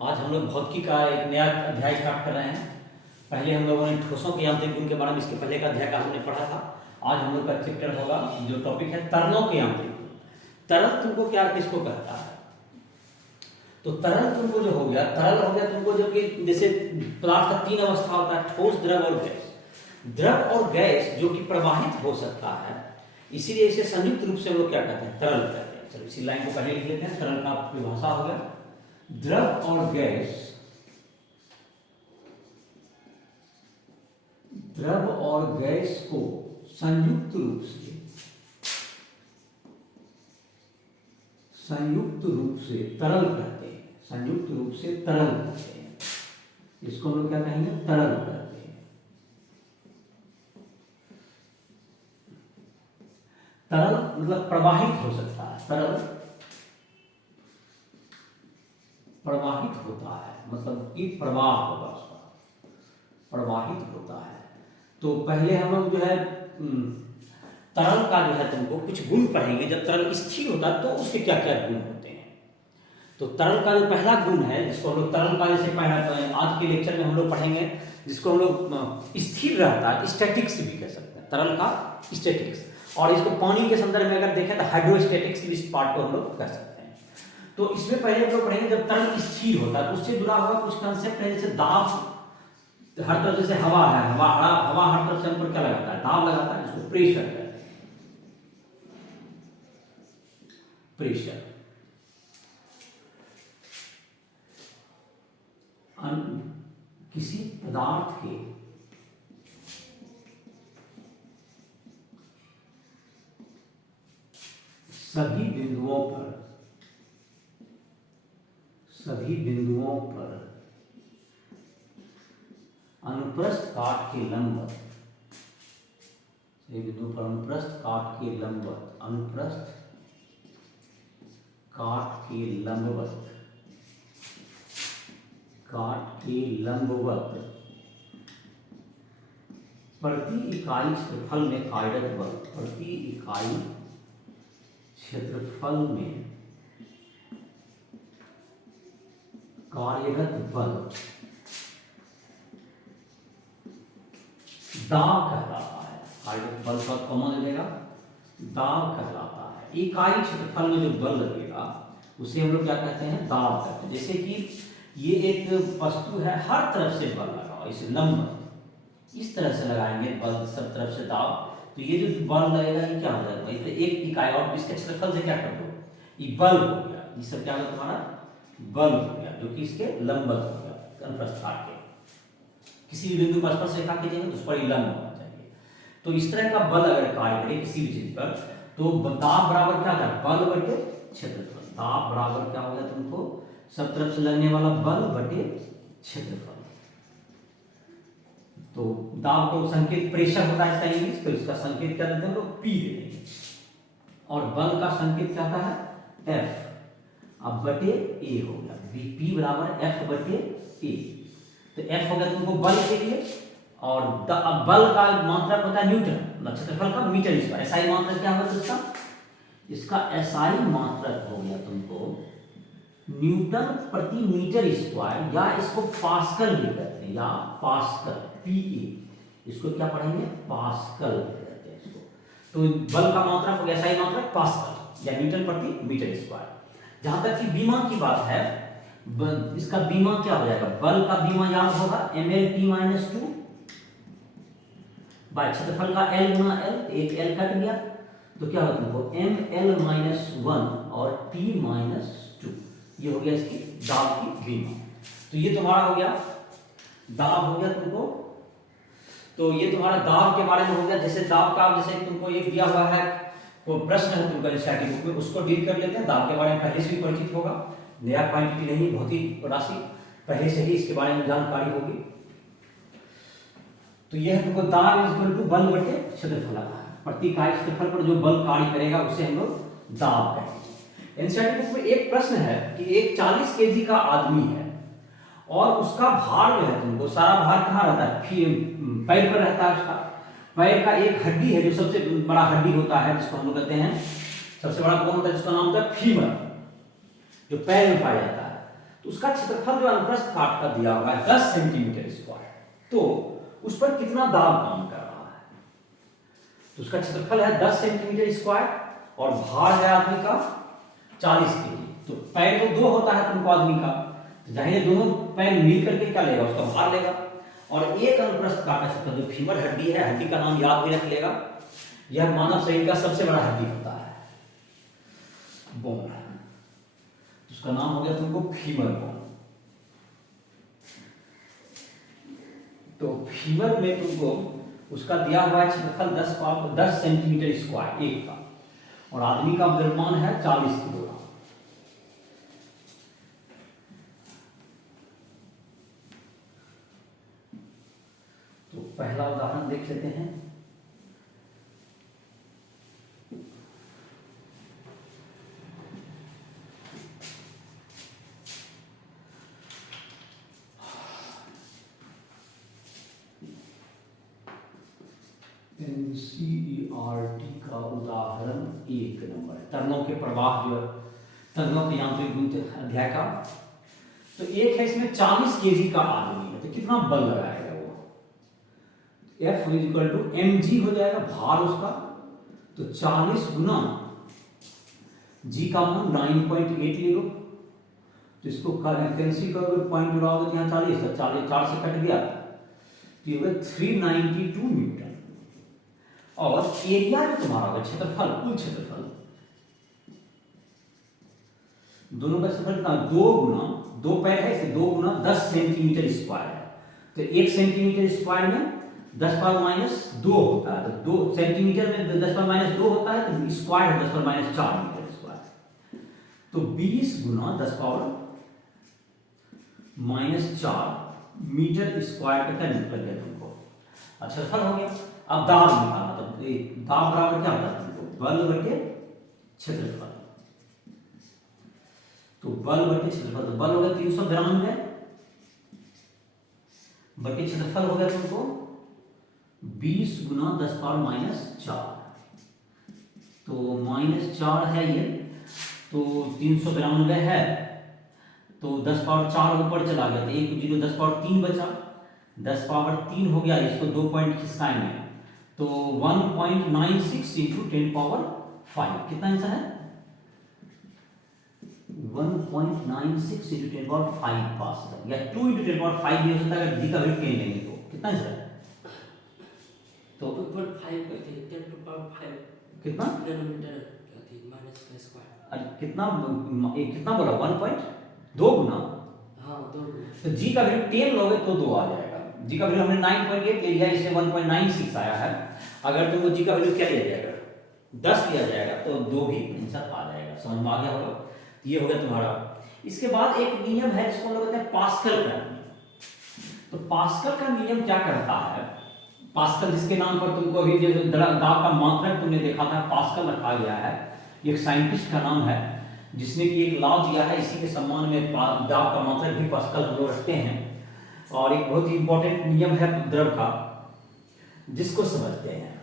आज हम लोग भौतिकी का एक नया अध्याय स्टार्ट कर रहे हैं। पहले हम लोगों ने ठोसों के यांत्रिक गुण के बारे में इसके पहले का अध्याय का हमने पढ़ा था। आज हम लोग का चैप्टर होगा, जो टॉपिक है तरलों के यांत्रिक गुण। तरल तुमको क्या किसको कहता है? तो तरल तुमको जो हो गया, तरल हो गया तुमको जो कि जैसे पदार्थ का तीन अवस्था होता है, ठोस, द्रव और गैस। द्रव और गैस जो कि प्रवाहित हो सकता है, इसीलिए इसे संयुक्त रूप से हम लोग क्या कहते हैं? तरल कहते हैं। चलो इसी लाइन को पहले लिख लेते हैं। तरल का परिभाषा हो गया, द्रव और गैस, द्रव और गैस को संयुक्त रूप से तरल कहते हैं। संयुक्त रूप से तरल कहते हैं। इसको हम लोग क्या कहेंगे? तरल कहते हैं। तरल मतलब प्रवाहित हो सकता है। तरल प्रवाहित होता है, मतलब कि प्रवाह होगा उसका, प्रवाहित होता है। तो पहले हम लोग जो है तरल का जो है तुमको कुछ गुण पढ़ेंगे। जब तरल स्थिर होता है तो उसके क्या क्या गुण होते हैं। तो तरल का जो पहला गुण है, जिसको हम लोग तरल का जैसे आज के लेक्चर में हम लोग पढ़ेंगे, जिसको हम लोग स्थिर रहता है, स्टैटिक्स भी कह सकते हैं। तरल का स्टैटिक्स, और इसको पानी के संदर्भ में अगर देखें तो हाइड्रोस्टैटिक्स भी इस पार्ट को हम लोग कर सकते हैं। तो इसमें पहले हम लोग पढ़ेंगे जब तरल स्थिर होता है तो उससे जुड़ा हुआ कुछ कंसेप्ट है। जैसे दाब, हर तरफ जैसे हवा है, हवा हर तरफ से हम पर क्या लगाता है? दाब लगाता है, जिसको प्रेशर कहते हैं। प्रेशर किसी पदार्थ के सभी बिंदुओं पर अनुप्रस्थ काट के लंबवत, सभी बिंदुओं पर अनुप्रस्थ काट के लंबवत, अनुप्रस्थ काट के लंबवत प्रति इकाई क्षेत्रफल में कार्यरत बल, प्रति इकाई क्षेत्रफल में कार्यरत बल दाब कहलाता है। कार्यरत बल का कॉमन लगेगा, दाब कहलाता है। इकाई क्षेत्रफल में जो बल लगेगा उसे हम लोग क्या कहते हैं? दाब कहते हैं। जैसे कि ये एक वस्तु है, हर तरफ से बल लगाओ, इसे लंब इस तरह से लगाएंगे बल, सब तरफ से दाब, तो ये जो बल लगेगा ये क्या हो जाएगा? तो एक इकाई, और इसके क्षेत्रफल से क्या कर दो, ये बल हो गया। ये सब क्या होगा? तुम्हारा बल हो गया, जो कि इसके लंबवत हो गया, अनुप्रस्थ काट के। किसी भी बिंदु पर स्पर्श रेखा खींचेंगे तो उस पर लंब होना चाहिए। तो इस तरह का बल अगर कार्य करे किसी भी चीज पर, तो दाब बराबर क्या था? बल बटे क्षेत्रफल। दाब बराबर क्या हो गया तुमको? सब तरफ से लगने वाला बल बटे क्षेत्रफल। तो दाब को संकेत प्रेशर होता है इसका इंग्लिश, तो इसका संकेत क्या देते हैं लोग? पी देते हैं। और बल का संकेत क्या होता है? एफ। अब बटे ए हो गया, पी बराबर एफ बटे ए। तो एफ हो गया तुमको बल के लिए, और बल का मात्रक होता है न्यूटन, क्षेत्रफल का मीटर स्क्वायर। एसआई मात्रक क्या होगा इसका? एसआई मात्रक हो गया तुमको न्यूटन प्रति मीटर स्क्वायर, या इसको पास्कल भी कहते हैं, या पास्कल, पीए। इसको क्या पढ़ेंगे? पास्कल कहते हैं इसको। तो बल का मात्रक हो गया एसआई मात्रक पास्कल, या न्यूटन प्रति मीटर स्क्वायर। जहां तक कि बीमा की बात है, इसका बीमा क्या हो जाएगा? बल का बीमा याद होगा ml/t-2 बाय क्षेत्रफल का l गुना l, एक l कट गया तो क्या होगा तुमको? ml-1 और t-2। ये हो गया इसकी दाब की बीमा। तो ये तुम्हारा हो गया दाब, हो गया तुमको। तो ये तुम्हारा दाब के बारे में हो गया। जैसे दाब का, जैसे तुमको एक दिया हुआ है, वो प्रश्न है तुमको स्टैटिक बुक में, उसको डील कर लेते हैं। दाब के बारे में पहले से भी परिचित होगा, नया क्वांटिटी नहीं, भौतिक राशि, पहले से ही इसके बारे में जानकारी होगी। तो यह तुमको दाब इक्वल टू बल बटे क्षेत्रफल है। प्रति इकाई क्षेत्रफल पर जो बल कार्य करेगा उसे हम लोग दाब कहेंगे। एनसीईआरटी बुक में एक प्रश्न है कि एक 40 केजी का आदमी है और उसका भार जो है, तुमको सारा भार कहाँ रहता है? पैर पर रहता है। उसका पैर का एक हड्डी है जो सबसे बड़ा हड्डी होता है, जिसको हम लोग कहते हैं सबसे बड़ा बोन होता है, जिसका नाम होता है फीमर, जो पैर में पाया जाता है। तो उसका क्षेत्रफल जो अनुप्रस्थ काट का दिया हुआ है 10 सेंटीमीटर स्क्वायर, तो उस पर कितना दाब काम कर रहा है? तो उसका क्षेत्रफल है 10 सेंटीमीटर स्क्वायर और भार है आदमी का 40 केजी। तो पैर तो दो होता है तुमको आदमी का, तो जाहिर दोनों पैर मिल करके क्या लेगा, उसका भार लेगा। और एक अनुप्रस्थ काटा सकता जो फीमर हड्डी है, हड्डी का नाम याद भी रख लेगा, यह मानव शरीर का सबसे बड़ा हड्डी होता है, बोन। उसका नाम हो गया तुमको फीमर बोन। तो फीमर में तुमको उसका दिया हुआ है क्षेत्रफल 10 सेंटीमीटर स्क्वायर एक का, और आदमी का द्रव्यमान है 40 किलोग्राम। तो पहला उदाहरण देख लेते हैं। NCERT का उदाहरण 1 नंबर, तरंगों के प्रवाह जो तरंगों के यांत्रिक गुण अध्याय का। तो एक है इसमें 40 केजी का आदमी है, तो कितना बल लगाएगा वो? F इक्वल टू mg हो जाएगा भार उसका, तो 40 गुना g का मान 9.8 ले लो, तो इसको कैंसिल करोगे, पॉइंट जुड़ाओगे तो यहाँ 40, तो 40 4 से कट गया, तो ये 392 न्यूटन। और एरिया जो तुम्हारा होगा क्षेत्रफल, कुल क्षेत्रफल, दोनों का क्षेत्रफल कितना? 2 गुना, 2 पैर है इसे 2 गुना 10 सेंटीमीटर स्क्वायर है, तो 1 सेंटीमीटर स्क्वायर में 10 पावर माइनस 2 होता है, तो 2 सेंटीमीटर में 10 पावर माइनस 2 होता है, तो स्क्वायर है 10 पावर माइनस 4 मीटर स्क्वायर, तो 20 गुना 10 पावर माइनस 4 मीटर स्क्वायर का निकल गया तुमको। अच्छा फल हो गया। अब दाब निकालना, तो दाब बराबर क्या होता है तुमको? बल बटे क्षेत्रफल। तो बल बटे क्षेत्रफल, तो बल हो गया 392 बटे क्षेत्रफल हो गया तुमको 20 गुना 10 पावर माइनस 4, तो माइनस 4 है ये, तो 392 है, तो 10 पावर 4 ऊपर चला गया, तो 1 0 10 पावर 3 बचा, 10 पावर 3 हो गया, इसको 2 पॉइंट खिसकाएंगे, तो 1.96 इंटू 10 पावर 5, कितना आंसर है? 1.96 इंटू 10 पावर 5 पास, या 2 इंटू 10 पावर 5 भी हो सकता है, अगर जी का वैल्यू 10 लेंगे तो कितना आंसर है? तो 2.5 करते हैं 10 टू पावर 5 कितना नैनोमीटर होती है माइनस का स्क्वायर। अरे कितना बोला? 1.2 गुना, हाँ 2 तो जी का वैल्यू 10 लोगे तो 2 आ जाएगा। जी का वैल्यू हमने 9.8 ले लिया, इससे 1.96 आया है। अगर तुमको जी का वैल्यू क्या लिया जाएगा? 10 लिया जाएगा तो 2 भी आंसर आ जाएगा। समझ में आ गया होगा? ये हो गया तुम्हारा। इसके बाद एक नियम है जिसको हम लोग कहते हैं पास्कल का नियम। तो पास्कल का नियम क्या कहता है? पास्कल जिसके नाम पर तुमको अभी जो दाब का मात्रक तुमने देखा था, पास्कल रखा गया है। एक साइंटिस्ट का नाम है जिसने कि एक लॉ दिया है, इसी के सम्मान में दाब का मात्रक भी पास्कल हम लोग रखते हैं। और एक बहुत ही इंपॉर्टेंट नियम है द्रव का, जिसको समझते हैं,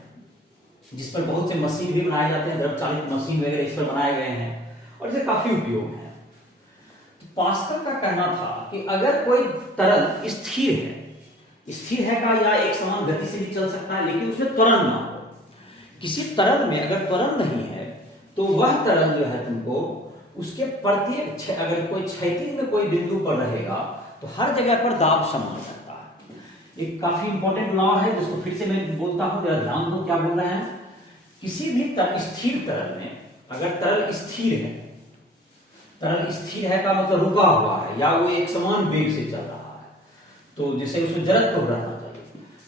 जिस पर बहुत से मशीन भी बनाए जाते हैं, द्रव चालित मशीन वगैरह इस पर बनाए गए हैं और इसे काफी उपयोग है। तो पास्कल का कहना था कि अगर कोई तरल स्थिर है का या एक समान गति से भी चल सकता है, लेकिन उसमें त्वरण ना हो। किसी तरल में अगर त्वरण नहीं है तो वह तरल जो है तुमको उसके प्रत्येक अगर कोई क्षैतिज में कोई बिंदु पर रहेगा तो हर जगह पर दाब समान रहता है। एक काफी इंपॉर्टेंट लॉ है जिसको फिर से मैं बोलता हूं, जरा ध्यान दो क्या बोल रहे हैं। किसी भी स्थिर तरल में अगर तरल स्थिर है का मतलब रुका हुआ है या वो एक समान वेग से चल रहा है, तो जैसे उसमें जड़त्व रहना चाहिए,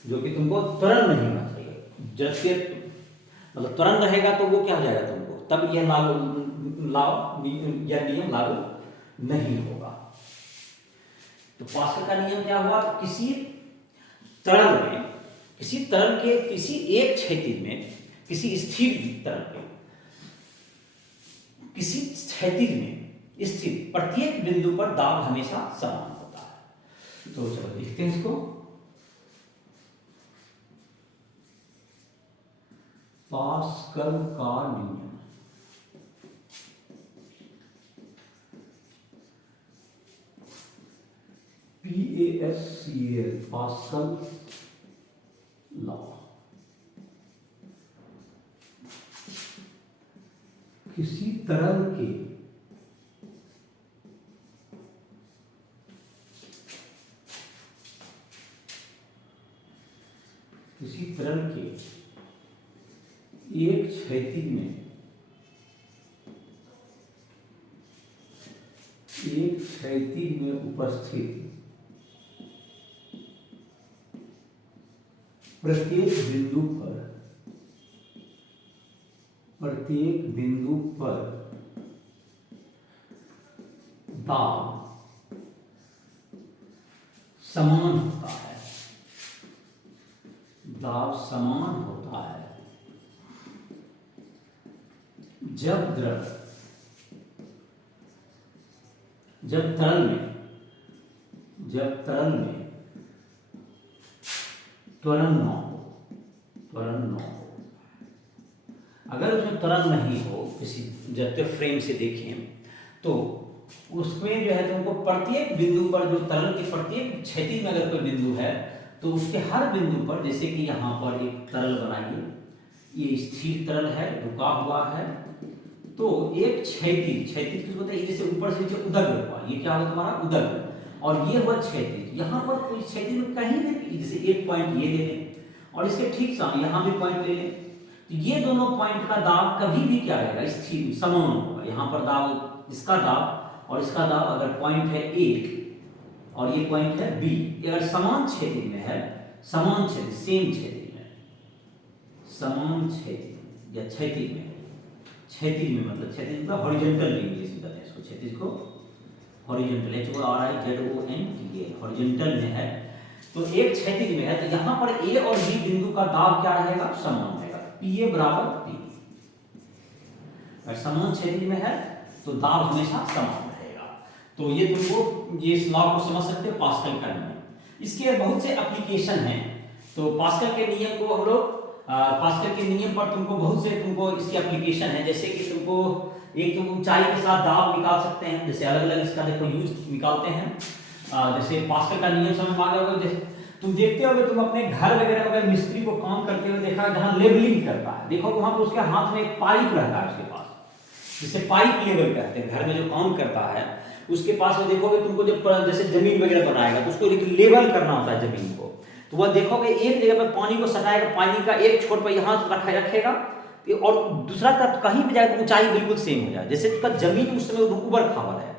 जो कि तुमको त्वरण नहीं होना चाहिए। जड़त्व मतलब त्वरण रहेगा तो वो क्या हो जाएगा तुमको, तब यह नियम लागू नहीं होगा। तो पास्कल का नियम क्या हुआ? तो किसी तरल के किसी एक क्षैतिज में, किसी स्थिर तरल के किसी क्षैतिज में स्थित प्रत्येक बिंदु पर दाब हमेशा समान होता है। तो चलो देखते हैं इसको। पास्कल का नियम, PASCAL, पास्कल लॉ। किसी तरल के एक क्षैतिज में उपस्थित प्रत्येक बिंदु पर दाब समान होता है। दाब समान होता है जब तरल में त्वरण न हो। अगर उसमें त्वरण नहीं हो, किसी जब फ्रेम से देखें तो उसमें जो है तुमको प्रत्येक बिंदु पर, जो तरल के प्रत्येक क्षैतिज में अगर कोई बिंदु है तो उसके हर बिंदु पर, जैसे कि यहाँ पर एक तरल बनाइए, ये स्थिर तरल है, रुका हुआ है, तो एक क्षैतिज किसको होता है, जैसे ऊपर से नीचे उदग्र हुआ, ये क्या होगा तुम्हारा उदग्र, और ये हुआ क्षैतिज। यहाँ पर कोई क्षैतिज में कहीं भी, जैसे एक पॉइंट ये ले लें और इसके ठीक सामने यहाँ भी पॉइंट ले लें, तो ये दोनों पॉइंट का दाब कभी भी क्या रहेगा, स्थिर समान होगा। यहाँ पर दाब, इसका दाब और इसका दाब, अगर पॉइंट है ए और ये पॉइंट है बी, अगर समान क्षेत्र में है, समान क्षेत्र, सेम क्षेत्र में, समान क्षेत्र या क्षैतिज में, क्षैतिज में मतलब हॉरिजॉन्टल लेंगे कहते हैं इसको, क्षैतिज को हॉरिजॉन्टल, HORIZONTAL हॉरिजॉन्टल में है, तो एक क्षैतिज में है, तो यहाँ पर ए और बी बिंदु का दाब क्या रहेगा, समान रहेगा, PA बराबर P। अगर समान क्षैतिज में है तो दाब हमेशा समान रहेगा। तो ये तुमको ये इस लॉ को समझ सकते हो, पास्कल का नियम। इसके बहुत से एप्लीकेशन हैं, तो पास्कल के नियम को हम लोग पास्कल के नियम पर तुमको बहुत से इसकी एप्लीकेशन है। जैसे कि तुमको एक तुम ऊंचाई के साथ दाब निकाल सकते हैं, जैसे अलग अलग इसका देखो यूज निकालते हैं। जैसे पास्कल का नियम समझ में आ गया होगा, तुम देखते होगे, तुम अपने घर वगैरह में अगर मिस्त्री को काम करते हुए देखा, जहाँ लेबलिंग करता है, देखो वहां पर उसके हाथ में एक पाइप रहता है उसके पास, जिसे पाइप लेवल कहते हैं। घर में जो काम करता है उसके पास वो देखोगे, तुमको जब जैसे जमीन वगैरह बनाएगा तो उसको लेवल करना होता है जमीन को, तो वह देखोगे एक जगह पर पानी को सटाएगा, पानी का एक छोर पर यहाँ रखेगा और दूसरा तरफ कहीं भी जाए तो ऊंचाई बिल्कुल सेम हो जाए। जैसे उसका जमीन उस समय ऊबड़ खाबड़ है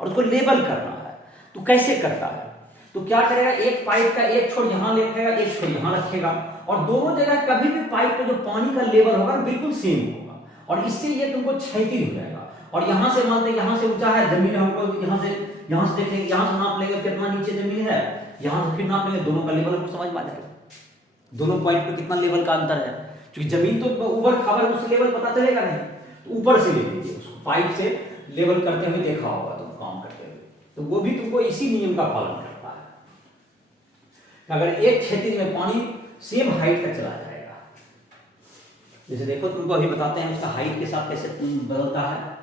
और उसको लेवल करना है, तो कैसे करता है, तो क्या करेगा, एक पाइप का एक छोर यहाँ रखेगा, एक छोर यहाँ रखेगा, और दोनों जगह कभी भी पाइप पे जो पानी का लेवल होगा बिल्कुल सेम होगा, और इससे ये तुमको क्षैतिज हो जाएगा। और यहाँ से मानते हैं यहाँ से ऊंचा है जमीन, हमको यहाँ से देखेंगे, यहाँ से नाप लेंगे कितना नीचे जमीन है, यहाँ से फिर नाप लेंगे, दोनों का लेवल हमको समझ में आ जाएगा, दोनों पॉइंट पे कितना लेवल का अंतर है। क्योंकि जमीन तो ऊबड़ खाबड़, उससे लेवल पता चलेगा नहीं, तो ऊपर से ले लीजिए उसको, पाइप से लेवल करते हुए देखा होगा तुम काम करते हुए, तो वो भी तुमको इसी नियम का पालन करता है। अगर एक क्षैतिज में पानी सेम हाइट का चला जाएगा, जैसे देखो तुमको अभी बताते हैं उसका हाइट के साथ कैसे बदलता है।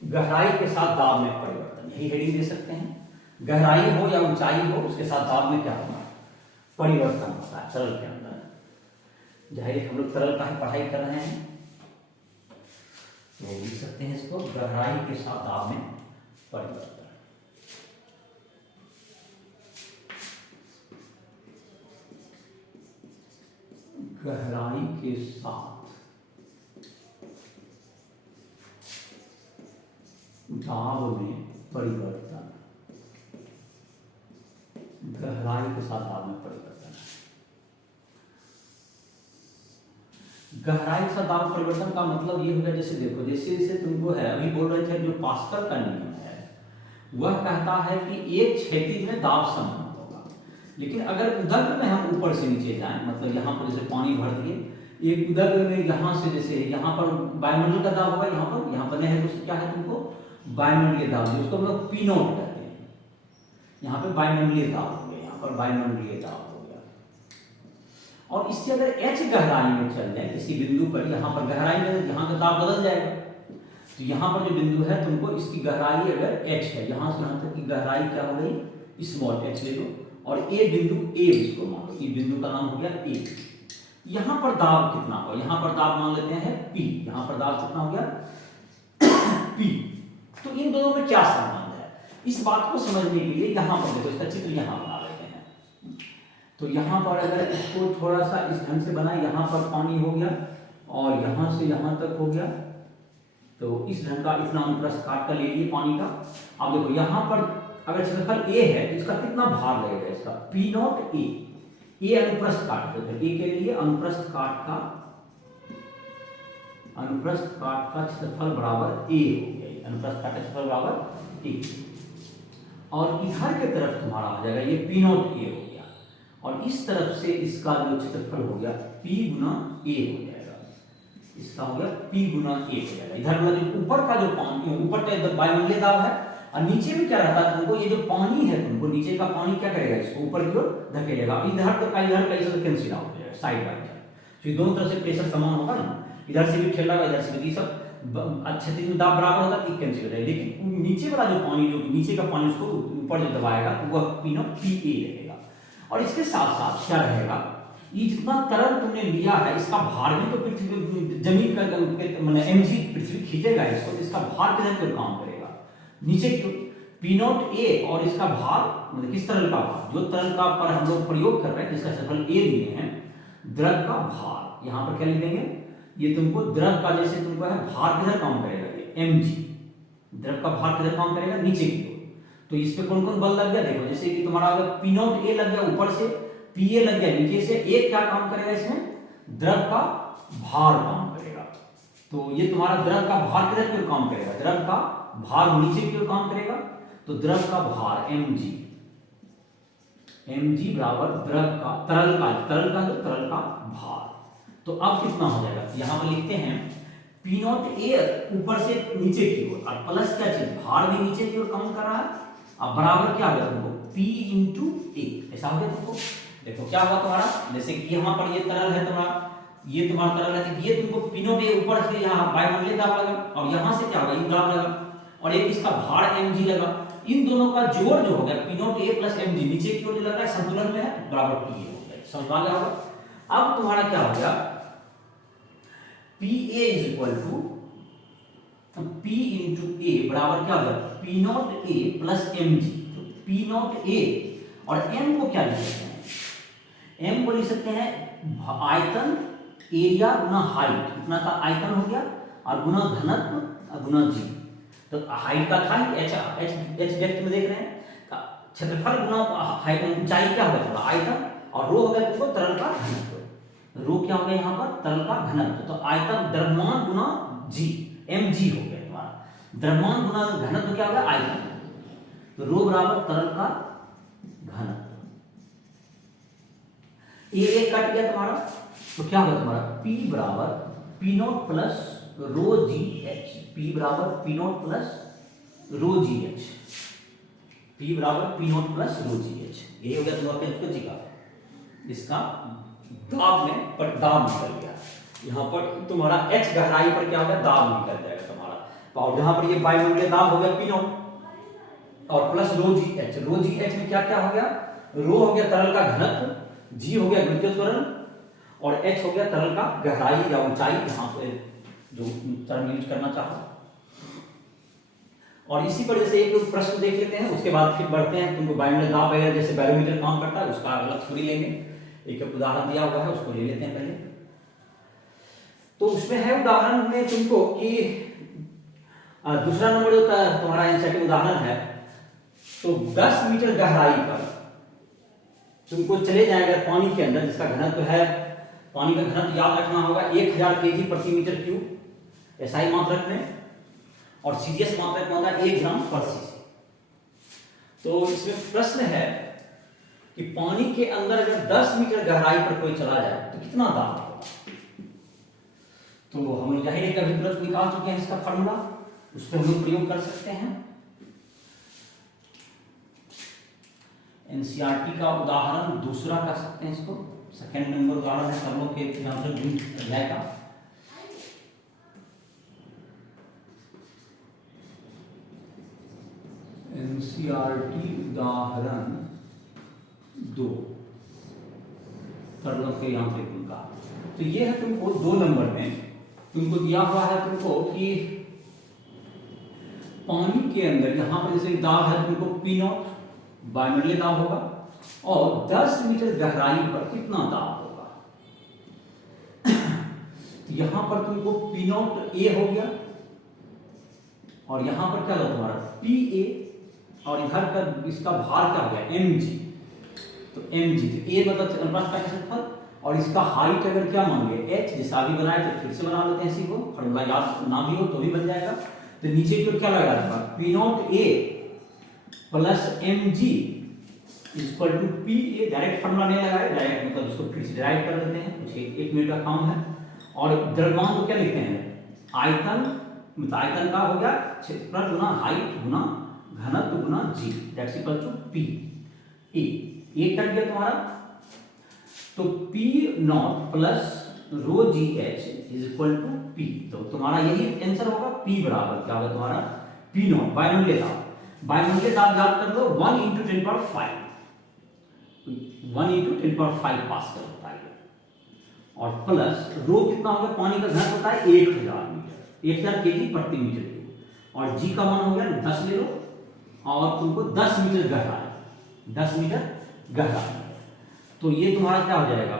गहराई के साथ दाब में परिवर्तन, यही हेडिंग दे सकते हैं। गहराई हो या ऊंचाई हो, उसके साथ दाब में क्या होगा, परिवर्तन होता है तरल के अंदर। जाहिर हम लोग तरल का ही पढ़ाई कर रहे हैं, तो लिख सकते हैं इसको, गहराई के साथ दाब में परिवर्तन। गहराई के साथ दाब में परिवर्तन, गहराई के साथ दाब में परिवर्तन। गहराई के साथ दाब परिवर्तन का मतलब ये होगा, जैसे देखो, जैसे जैसे तुमको है, अभी बोल रहे थे जो पास्कल का नियम है वह कहता है कि एक क्षैतिज में दाब समान होगा, लेकिन अगर उदग्र में हम ऊपर से नीचे जाएं, मतलब यहाँ पर जैसे पानी भर दिए, एक उदग्र में यहाँ से, जैसे यहाँ पर वायुमंडल का दाब होगा, यहाँ पर नहीं है तो क्या है तुमको वायुमंडलीय दाब, जिसको हम लोग P0 कहते हैं। यहाँ पे वायुमंडलीय दाब हो गया, यहाँ पर वायुमंडलीय दाब हो गया। और इससे अगर H गहराई में चल जाए किसी बिंदु पर, यहाँ पर गहराई में यहाँ का दाब बदल जाएगा, तो यहाँ पर जो बिंदु है तुमको इसकी गहराई अगर h है, यहाँ से यहाँ तक की गहराई क्या हो गई, स्मॉल h ले लो, और ए बिंदु ए इसको मान लो, ये बिंदु का नाम हो गया ए। यहाँ पर दाब कितना होगा, यहाँ पर दाब मान लेते हैं P, यहाँ पर दाब कितना हो गया P। तो इन दोनों में क्या संबंध है, इस बात को समझने के लिए यहाँ पर देखो, इसका चित्र यहाँ बना लेते हैं। तो यहाँ पर अगर इसको थोड़ा सा इस ढंग से बनाए, यहाँ पर पानी हो गया और यहाँ से यहाँ तक हो गया, तो इस ढंग का इतना अनुप्रस्थ काट कर ले लिए पानी का। अब देखो यहाँ पर अगर क्षेत्रफल a है तो इसका कितना भार लगेगा, इसका P नॉट a, ये अनुप्रस्थ काट है, ए के लिए अनुप्रस्थ काट का क्षेत्रफल बराबर a हो गया, अनुप्रस्थ काट का क्षेत्रफल बराबर a। और इधर के तरफ तुम्हारा आ जाएगा ये P नॉट a हो गया, और इस तरफ से इसका जो क्षेत्रफल हो गया P गुना a हो जाएगा, इसका हो गया P गुना a हो जाएगा। इधर मतलब ऊपर का जो पानी, ऊपर का वायुमंडलीय दाब है, और नीचे में क्या रहता है तुमको, ये जो पानी है तुमको नीचे का पानी क्या करेगा, इसको ऊपर की ओर धकेलेगा, इधर तो का इधर का इधर कैंसिल आउट हो जाएगा साइड बाय साइड। तो ये दोनों तरफ से प्रेशर समान होगा ना, इधर से भी ठेला इधर से भी, सब अच्छे से दाब बराबर होगा तो कैंसिल हो जाएगा। लेकिन नीचे वाला जो पानी, जो नीचे का पानी उसको ऊपर जो दबाएगा तो वह P नॉट P A रहेगा। और इसके साथ साथ क्या रहेगा, ये जितना तरल तुमने लिया है इसका भार भी तो पृथ्वी जमीन का मतलब mg पृथ्वी खींचेगा इसको, तो इसका भार किधर क्यों काम करेगा, नीचे क्यों। P नॉट A और इसका भार मतलब किस तरल का भार, जो तरल का पर हम लोग प्रयोग कर रहे हैं जिसका क्षेत्रफल A लिए हैं, द्रव का भार, यहाँ पर क्या लिख देंगे, ये तुमको द्रव का जैसे तुमको है भार किधर काम करेगा, ये mg, द्रव का भार किधर काम करेगा, नीचे की ओर। तो इस पे कौन कौन बल लग गया, देखो जैसे कि तुम्हारा अगर P नॉट A लग गया ऊपर से, Pa लग गया नीचे से, एक क्या काम करेगा इसमें, द्रव का भार काम करेगा। तो ये तुम्हारा द्रव का भार किधर की ओर काम करेगा, द्रव का भार नीचे की ओर काम करेगा, तो द्रव का भार mg, mg बराबर द्रव का तरल का भार। तो अब कितना हो जाएगा, यहां पर लिखते हैं P नॉट A ऊपर से नीचे की ओर, और प्लस क्या चीज, भार भी नीचे की ओर काम कर रहा है, अब बराबर क्या होगा तुमको P इंटू A, ऐसा हो गया तुमको। देखो क्या हुआ तुम्हारा, जैसे कि यहाँ पर ये तरल है तुम्हारा, ये तुम्हारा तरल है, ये तुमको P नॉट A ऊपर से यहाँ वायुमंडलीय दाब लगा, और यहाँ से क्या होगा, ये दाब लगा, और एक इसका भार mg लगा, इन दोनों का जोड़ जो हो गया P not A plus mg, नीचे की ओर जो लग रहा है संतुलन में है, बराबर P A हो गया, समझ आ गया होगा। अब तुम्हारा क्या हो गया, Pa is equal to P into A बराबर क्या हो गया, P not A plus mg, तो P नॉट A और m को क्या लिख सकते हैं, m को लिख सकते हैं आयतन एरिया गुना हाइट, इतना का आयतन हो गया, और गुना घनत्व गुना g। तो हाइट का था h डेप्थ में देख रहे हैं, क्षेत्रफल गुना हाइट ऊंचाई क्या होगा थोड़ा आयतन, और रो हो गया तुमको तरल का घनत्व, रो क्या हो गया यहाँ पर तरल का घनत्व, तो आयतन द्रव्यमान गुना g, mg हो गया तुम्हारा, द्रव्यमान गुना घनत्व क्या हो गया आयतन, तो रो बराबर तरल का घनत्व, ये कट गया तुम्हारा, तो क्या होगा तुम्हारा P बराबर P not plus rho g H, P बराबर P not plus rho g H, P बराबर P not plus rho g H, ये हो गया तुम्हारा पेंच जी का, इसका दाब में पर दाब निकल गया, यहाँ पर तुम्हारा H गहराई पर क्या होगा, दाब निकल जाएगा तुम्हारा, और यहाँ पर ये वायुमंडलीय दाब हो गया P नॉट और प्लस रो जी एच, रो जी एच में क्या क्या हो गया, रो हो गया तरल का घनत्व, G हो गया द्वितीय त्वरण, और H हो गया तरल का गहराई या ऊंचाई, यहाँ पे जो तरल यूज करना चाहो। और इसी पर जैसे एक प्रश्न देख लेते हैं, उसके बाद फिर बढ़ते हैं, तुमको वायुमंडलीय दाब वगैरह जैसे बैरोमीटर काम करता है उसका अलग थोड़ी लेंगे, एक उदाहरण दिया हुआ है उसको ले लेते हैं पहले। तो उसमें है उदाहरण में तुमको कि दूसरा नंबर जो तुम्हारा एनसीईआरटी उदाहरण है, तो 10 मीटर गहराई पर तुमको चले जाएगा पानी के अंदर, जिसका घनत्व है, पानी का घनत्व याद रखना होगा 1000 kg प्रति मीटर क्यूब, एसआई मात्रक में, और सीडीएस मात्रक में होगा 1 ग्राम पर सीसी। तो इसमें प्रश्न है कि पानी के अंदर अगर 10 मीटर गहराई पर कोई चला जाए तो कितना दाब होगा। तो हम लोग जाहिर है कभी प्रश्न निकाल चुके हैं इसका फॉर्मूला, उस पर हम लोग प्रयोग कर सकते हैं। एनसीईआरटी का उदाहरण दूसरा कर सकते हैं, इसको सेकंड नंबर उदाहरण है हम लोग के अध्याय का। एनसीईआरटी उदाहरण 2 तरल के यांत्रिक गुण का। तो ये है तुमको 2 नंबर में तुमको दिया हुआ है तुमको कि पानी के अंदर यहां पर जैसे दाब है तुमको पी नॉट, वायुमंडलीय दाब होगा, और 10 मीटर गहराई पर कितना दाब होगा। तो यहां पर तुमको पी नॉट ए हो गया, और यहां पर क्या होगा तुम्हारा पी ए, और इधर का इसका भार क्या हो गया एम जी। तो एम जी, तो ए मतलब अनुप्रस्थ का क्षेत्रफल, और इसका हाइट अगर क्या मांगे एच, जैसा अभी बनाए तो फिर से बना लेते हैं इसी को, फॉर्मूला याद ना भी हो तो भी बन जाएगा। तो नीचे की ओर क्या लगा था P not A plus M G equal to P A. Direct formula नहीं लगाए, डायरेक्ट मतलब इसको फिर से डिराइव कर देते हैं, कुछ एक मिनट का काम है। और द्रव्यमान को क्या लिखते हैं आयतन, मतलब आयतन का हो गया क्षेत्रफल गुना हाइट गुना घनत्व गुना g, that's equal to P A. ये कर दिया तुम्हारा, तो P naught plus rho g h is equal to P. तो तुम्हारा यही आंसर होगा, पी बराबर क्या होगा तुम्हारा पी नॉट वायुमंडलीय दाब। वायुमंडलीय दाब याद कर लो 1 × 10⁵, 1 × 10⁵ पास्कल होता है, और प्लस रो कितना होगा पानी का घनत्व होता है 1000 मीटर, 1000 केजी प्रति मीटर क्यूब, और जी का मान हो गया 10 ले लो, और तुमको 10 मीटर गहराई, 10 मीटर गहराई। तो ये तुम्हारा क्या हो जाएगा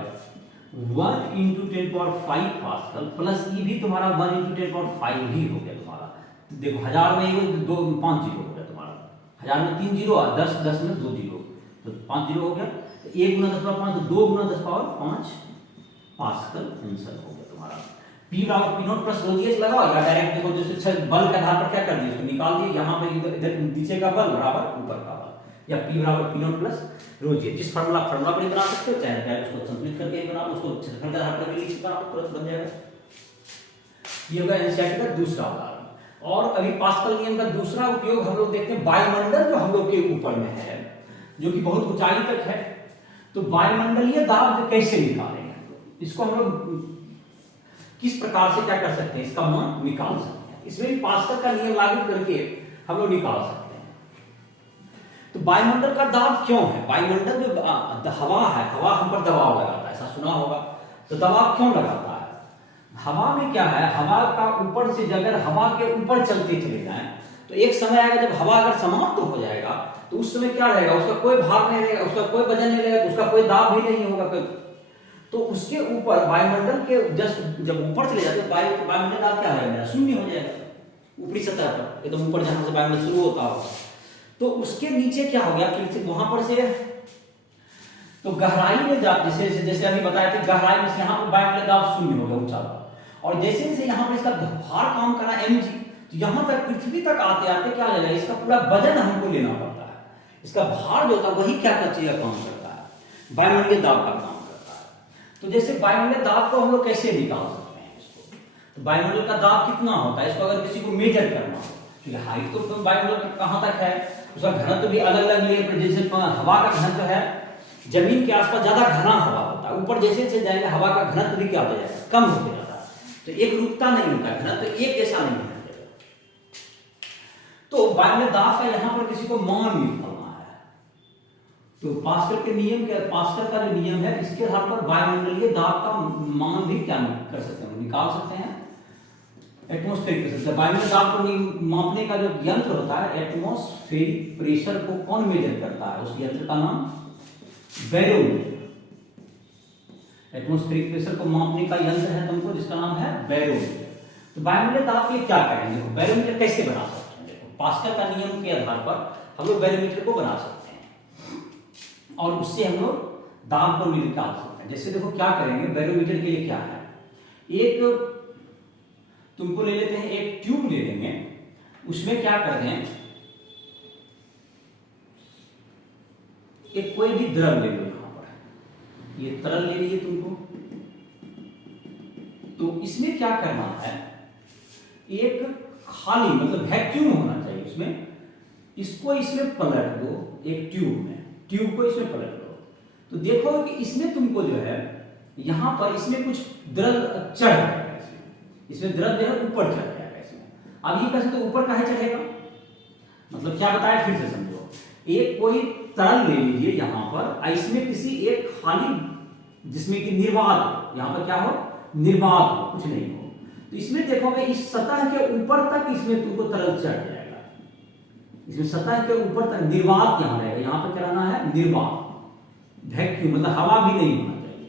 1 × 10⁵ पास्कल प्लस ये भी तुम्हारा 1 × 10⁵ ही हो गया तुम्हारा। देखो 1000 में ये 2 5 जीरो हो गया तुम्हारा, 1000 में 3 जीरो और 10 10 में 2 जीरो, तो 5 जीरो हो गया। तो 1 × 10⁵ तो 2 × 10⁵ पास्कल आंसर हो गया तुम्हारा। P बराबर P not plus rho g H लगाओ, या डायरेक्ट देखो जैसे बल के आधार पर क्या कर दिए इसको निकाल दिए, यहाँ पे इधर नीचे का बल बराबर ऊपर का बल, या P बराबर P not plus rho g H. जिस फॉर्मूला पर ही बना सकते हो, चाहे उसको संतुलित करके ही बनाओ, उसको क्षेत्रफल के आधार पर भी लिख बनाओ, तुरंत बन जाएगा। ये होगा एनसीईआरटी का दूसरा उदाहरण। और अभी पास्कल नियम का दूसरा उपयोग हम लोग देखते हैं वायुमंडल जो हम लोग के ऊपर में है, जो कि बहुत ऊंचाई तक है। तो वायुमंडलीय दाब कैसे निकालेंगे, इसको हम लोग किस प्रकार से क्या कर सकते हैं, इसका मान निकाल सकते हैं। इसमें भी पास्कल का नियम लागू करके हम लोग निकाल सकते हैं। तो वायुमंडल का दाब क्यों है, वायुमंडल जो हवा है, हवा हम पर दबाव लगाता है, ऐसा सुना होगा। तो दबाव क्यों लगाता है, हवा में क्या है, हवा का ऊपर से अगर हवा के ऊपर चलते चले जाएं तो एक समय आएगा जब हवा अगर समाप्त हो जाएगा तो उस समय क्या रहेगा, उसका कोई भार नहीं रहेगा, उसका कोई वजन नहीं रहेगा, उसका कोई दाब भी नहीं होगा कोई। तो उसके ऊपर वायुमंडल के जस्ट जब ऊपर चले जाते हैं वायुमंडल दाब क्या है मेरा शून्य हो जाएगा ऊपरी सतह पर, एकदम ऊपर जहां से वायुमंडल शुरू होता होगा। तो उसके नीचे क्या हो गया कि वहां पर से तो गहराई में जैसे जैसे अभी बताया था गहराई में से यहाँ पर वायुमंडल दाब शून्य हो गया ऊंचा, और जैसे जैसे यहाँ पर इसका भार काम करा mg, तो यहाँ तक पृथ्वी तक आते आते क्या हो जाएगा, इसका पूरा वजन हमको लेना पड़ता है, इसका भार जो होता है वही क्या करती है काम करता है, वायुमंडलीय दाब का काम करता है। तो जैसे वायुमंडलीय दाब को हम लोग कैसे निकाल सकते हैं इसको, तो वायुमंडल का दाब कितना होता है, इसको अगर किसी को मेजर करना हो, क्योंकि हाइट तो वायुमंडल कहाँ तक है, उसका घनत्व भी अलग अलग लेवल पर, जैसे हवा का घनत्व है जमीन के आसपास ज्यादा घना हवा होता है, ऊपर जैसे जैसे जाएंगे हवा का घनत्व भी क्या होता जाएगा, कम होते जाता है, तो एक रूपता नहीं होता है, घनत्व एक जैसा नहीं है। तो वायुमंडलीय दाब का यहाँ पर किसी को मान निकालना है, तो पास्कल के नियम के, पास्कल का जो नियम है इसके आधार पर वायुमंडलीय दाब का मान भी क्या कर सकते हैं, निकाल सकते हैं। एटमॉस्फेरिक प्रेशर, वायुमंडलीय दाब को मापने का जो यंत्र होता है एटमॉस्फेरिक प्रेशर को कौन मेजर करता है, उस यंत्र का नाम बैरोमीटर। एटमॉस्फेरिक प्रेशर को मापने का यंत्र है तुमको जिसका नाम है बैरोमीटर। तो वायुमंडलीय दाब के क्या करेंगे, बैरोमीटर कैसे बना सकते हैं, देखो पास्कल का नियम के आधार पर हम लोग बैरोमीटर को बना सकते हैं और उससे हम लोग दाब को निकाल सकते हैं। जैसे देखो क्या करेंगे, बैरोमीटर के लिए क्या है, एक तुमको ले लेते हैं, एक ट्यूब ले लेंगे, उसमें क्या कर दें, एक कोई भी द्रव ले लो, यहां पर ये तरल ले लीजिए तुमको। तो इसमें क्या करना है, एक खाली मतलब वैक्यूम होना चाहिए उसमें, इसको इसमें पलट दो, एक ट्यूब में, ट्यूब को इसमें पलट दो, तो देखो कि इसमें तुमको जो है यहां पर इसमें कुछ द्रव चढ़ जाएगा, इसमें द्रव जो है ऊपर चढ़ जाएगा इसमें। अब ये कैसे, तो ऊपर काहे चढ़ेगा, मतलब क्या बताया फिर से समझो, एक कोई तरल ले लीजिए यहाँ पर, इसमें किसी एक खाली जिसमें कि निर्वात हो, यहाँ पर क्या हो, निर्वात हो, कुछ नहीं हो, तो इसमें देखोगे इस सतह के ऊपर तक इसमें तुमको तरल चढ़ जाएगा। इसमें सतह के ऊपर तक निर्वात यहाँ रहेगा, यहाँ पर क्या रहना है, निर्वात, वैक्यूम, मतलब हवा भी नहीं होना चाहिए,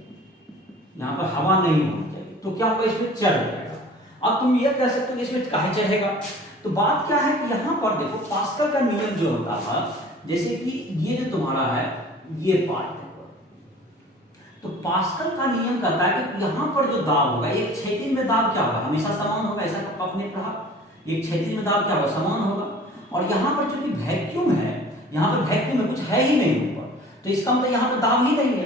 यहाँ पर हवा नहीं होना चाहिए, तो क्या होगा, इसमें चढ़ जाएगा। अब तुम ये कह सकते हो इसमें काहे चढ़ेगा, तो बात क्या है कि यहाँ पर देखो पास्कल का नियम जो होता था, जैसे कि ये जो तुम्हारा है ये पार्ट देखो, तो पास्कल का नियम कहता है कि यहाँ पर जो दाब होगा, एक क्षैतिज में दाब क्या होगा, हमेशा समान होगा, ऐसा आपने कहा, एक क्षैतिज में दाब क्या होगा, समान होगा, और यहाँ पर चूंकि वैक्यूम है, यहाँ पर वैक्यूम में कुछ है ही नहीं ऊपर, तो इसका मतलब यहाँ पर दाब ही नहीं है,